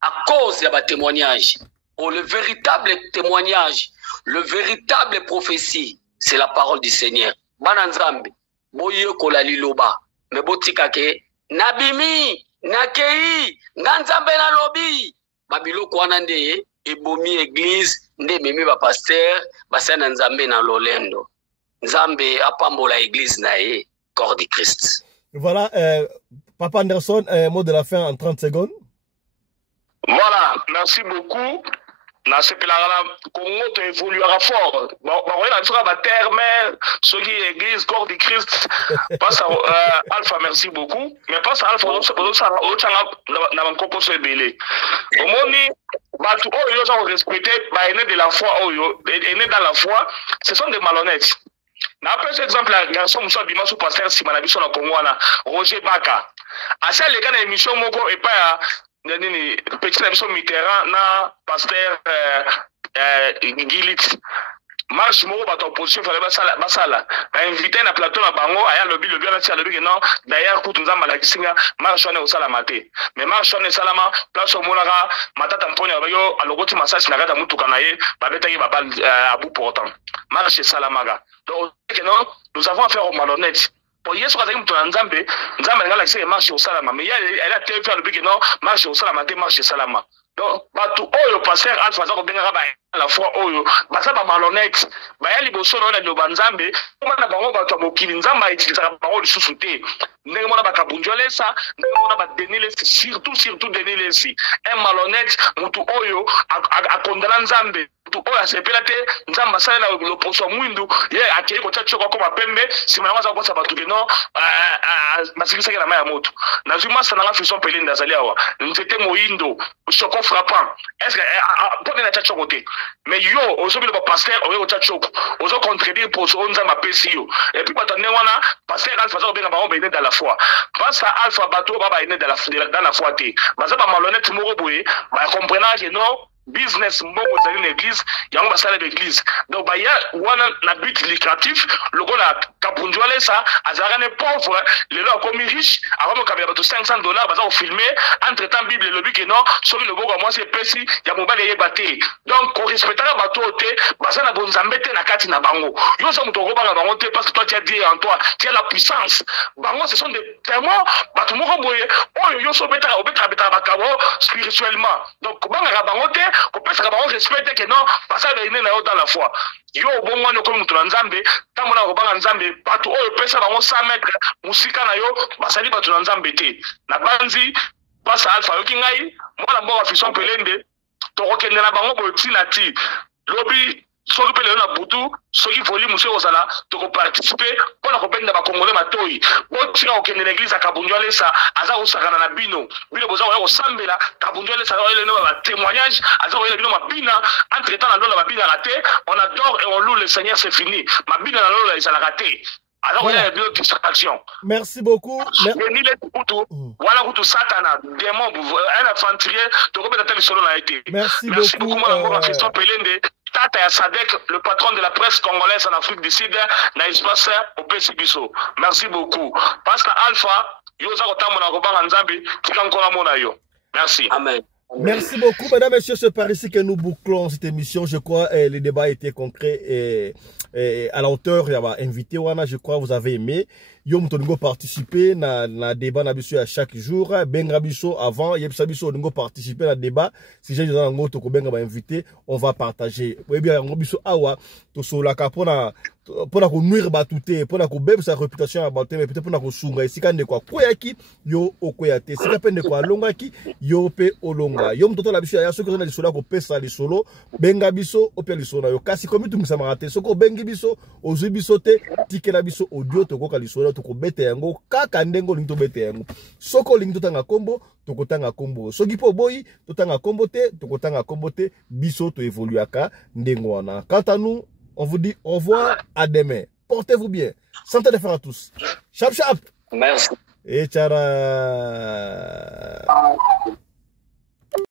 À cause de témoignage. Oh, le véritable témoignage, le véritable prophétie, c'est la parole du Seigneur. Bananzambe, boye kola liloba, mais botika ke nabimi, nakei, nganzambe na lobi. Babilo kwana ndeye, ebomi église, nde memi ba pasteur, basana nzambe na lolendo. Nzambe apambola église na ye, corps du Christ. Voilà, Papa Anderson, mot de la fin en 30 secondes. Voilà, merci beaucoup. Na sepelaka Congo to évoluera fort. Bon, la biso ba terme, ceux qui église corps du Christ. Passe à Alpha, merci beaucoup. Mais passe à Alpha, on na banko so ebele. Omoni batu oyo ont respecté ba aîné de la foi oyo, aîné dans la foi, ce sont des malhonnêtes. Na peu exemple la garçon muso bima sous pasteur Simana biso na Congo na Roger Baka. Asa le kana émission moko et pas nini petit na biso Mitterrand na pasteur Gilit marche moko bato opposition fallait basala ba invité na plateau na bango aya lobby na tia lobby que non d'ailleurs kutu nzamba la kisinga marche on osala maté mais marche on salama place au monaka matata mponya bayo alogoti masasi na kata mutuka na ye babetaki baba à bout portant marche salamaga donc que non nous avons affaire aux malhonnêtes. Pour hier soir, nous avons Nzambe ngala marche au salama, mais elle a fait le but non marche au salama, marche salama. Donc, batou oyo passer Alpha Zako benga ba la fois oyo, basa ba malhonnête, ba ya liboso na lo banzambe, komana bango bato mokili Nzamba itilisa bango lisusu te. Ndenge mona ba kabunjole sa, ndenge mona ba denile surtout denile si. Un malhonnête mutu oyo a condamné Nzambe. Tu oya sepela te Nzamba sala na l'opposition mwindu ye akiri ko tchoko ko bapembe sima na kwa sabatu ke non masikisa ke na maya moto na zuma sana la fusion pelinda zali awa nzete moindo choko frappant est-ce que pour na tchoko te mais yo ozo bi le pasteur oyo tchoko ozo contredire pour Nzamba pesio et puis batane wana pasteur Alpha Zako benga ba bene dans la foi parce que Alpha bato ba bene dans la foi te baza ba malhonnête moko boye ba comprendre que non business mbongo ezali na église yango basala l'église donc baya wana na but lucratif lokola kapunjwale sa azalaka ne pauvre lelo akomi riche avant kabela bato $500 baza kofilmer entre temps bible elobi ke non soki loboko ya mwasi epesi ya mobali eyeba te donc korespectaka bato oyo te baza na bonzambe te na kati na bango yo oza moto okobanga bango te parce que toi tu as dit en toi tu as la puissance bango ce sont des témoins bato moko boye oyo yo so obetaka bakabo spirituellement donc kobangaka bango te kopesa ba respecter que non passer ine na yo dans la foi yo bongo no ko mutu na Nzambe tamona ko banga Nzambe bato oyo pesa bango 100 mètres musika na yo basali bato na Nzambe te na banzi pasa Alpha yo kingai mwana mboka fison pelende to kokende na bango bo ti lobby soki pele na butu soki volume muso ozala to ko participer pona ko benda ba congolais matoi bo tika ko kende l'église à Kabunjwale sa aza osakana na bino boza ko sambela Kabunjwale sa ele no ba témoignage aza ko ele bino mabina entre temps na lola babina raté on adore et on loue le Seigneur, c'est fini mabina na lola isa la raté. Alors voilà. Merci beaucoup. Voilà où tout Satana, démon, un aventurier, merci beaucoup. Tata ya Sadek, le patron de la presse congolaise en Afrique du Sud, na espace au PCBISO. Merci beaucoup. Parce que Alpha, yoza kotamona kobanga Nzambe, tika nkona mona yo. Merci. Amen. Merci beaucoup, mesdames et messieurs. C'est par ici que nous bouclons cette émission. Je crois que le débat était concret et à la hauteur. Il y a invité Wana, je crois que vous avez aimé. Yo mutongo participer na débat na biso à chaque jour. Benga biso avant, yebisa biso ongo participer na débat. Si j'ai dans ngo to ko benga ba invité, on va partager. Oui bien ngo biso awa to solaka pona ko nuire batute, pona ko bebe sa réputation à batute, mais peut-être pona ko sunga ici kan de quoi koyaki yo okoyate. Si ka pende ko alongaki yo pe olonga. Yo mtoto la biso ya soko na lisola ko pesa lisolo, benga biso opia lisolo yo. Kasi komi tu msamaraté, soko bengi biso, ozu biso te, tikela biso audio to ko ka lisolo to ko bete yango kaka ndengo linto bete yango. Soko linto tanga kombo, to ko tanga kombo. Soki po boyi, to tanga kombo te, to ko tanga kombo te, biso to évoluaka ndengo wana. Quant à nous, on vous dit au revoir, à demain. Portez-vous bien. Santé de faire à tous. Chap chap. Merci. Et tchara.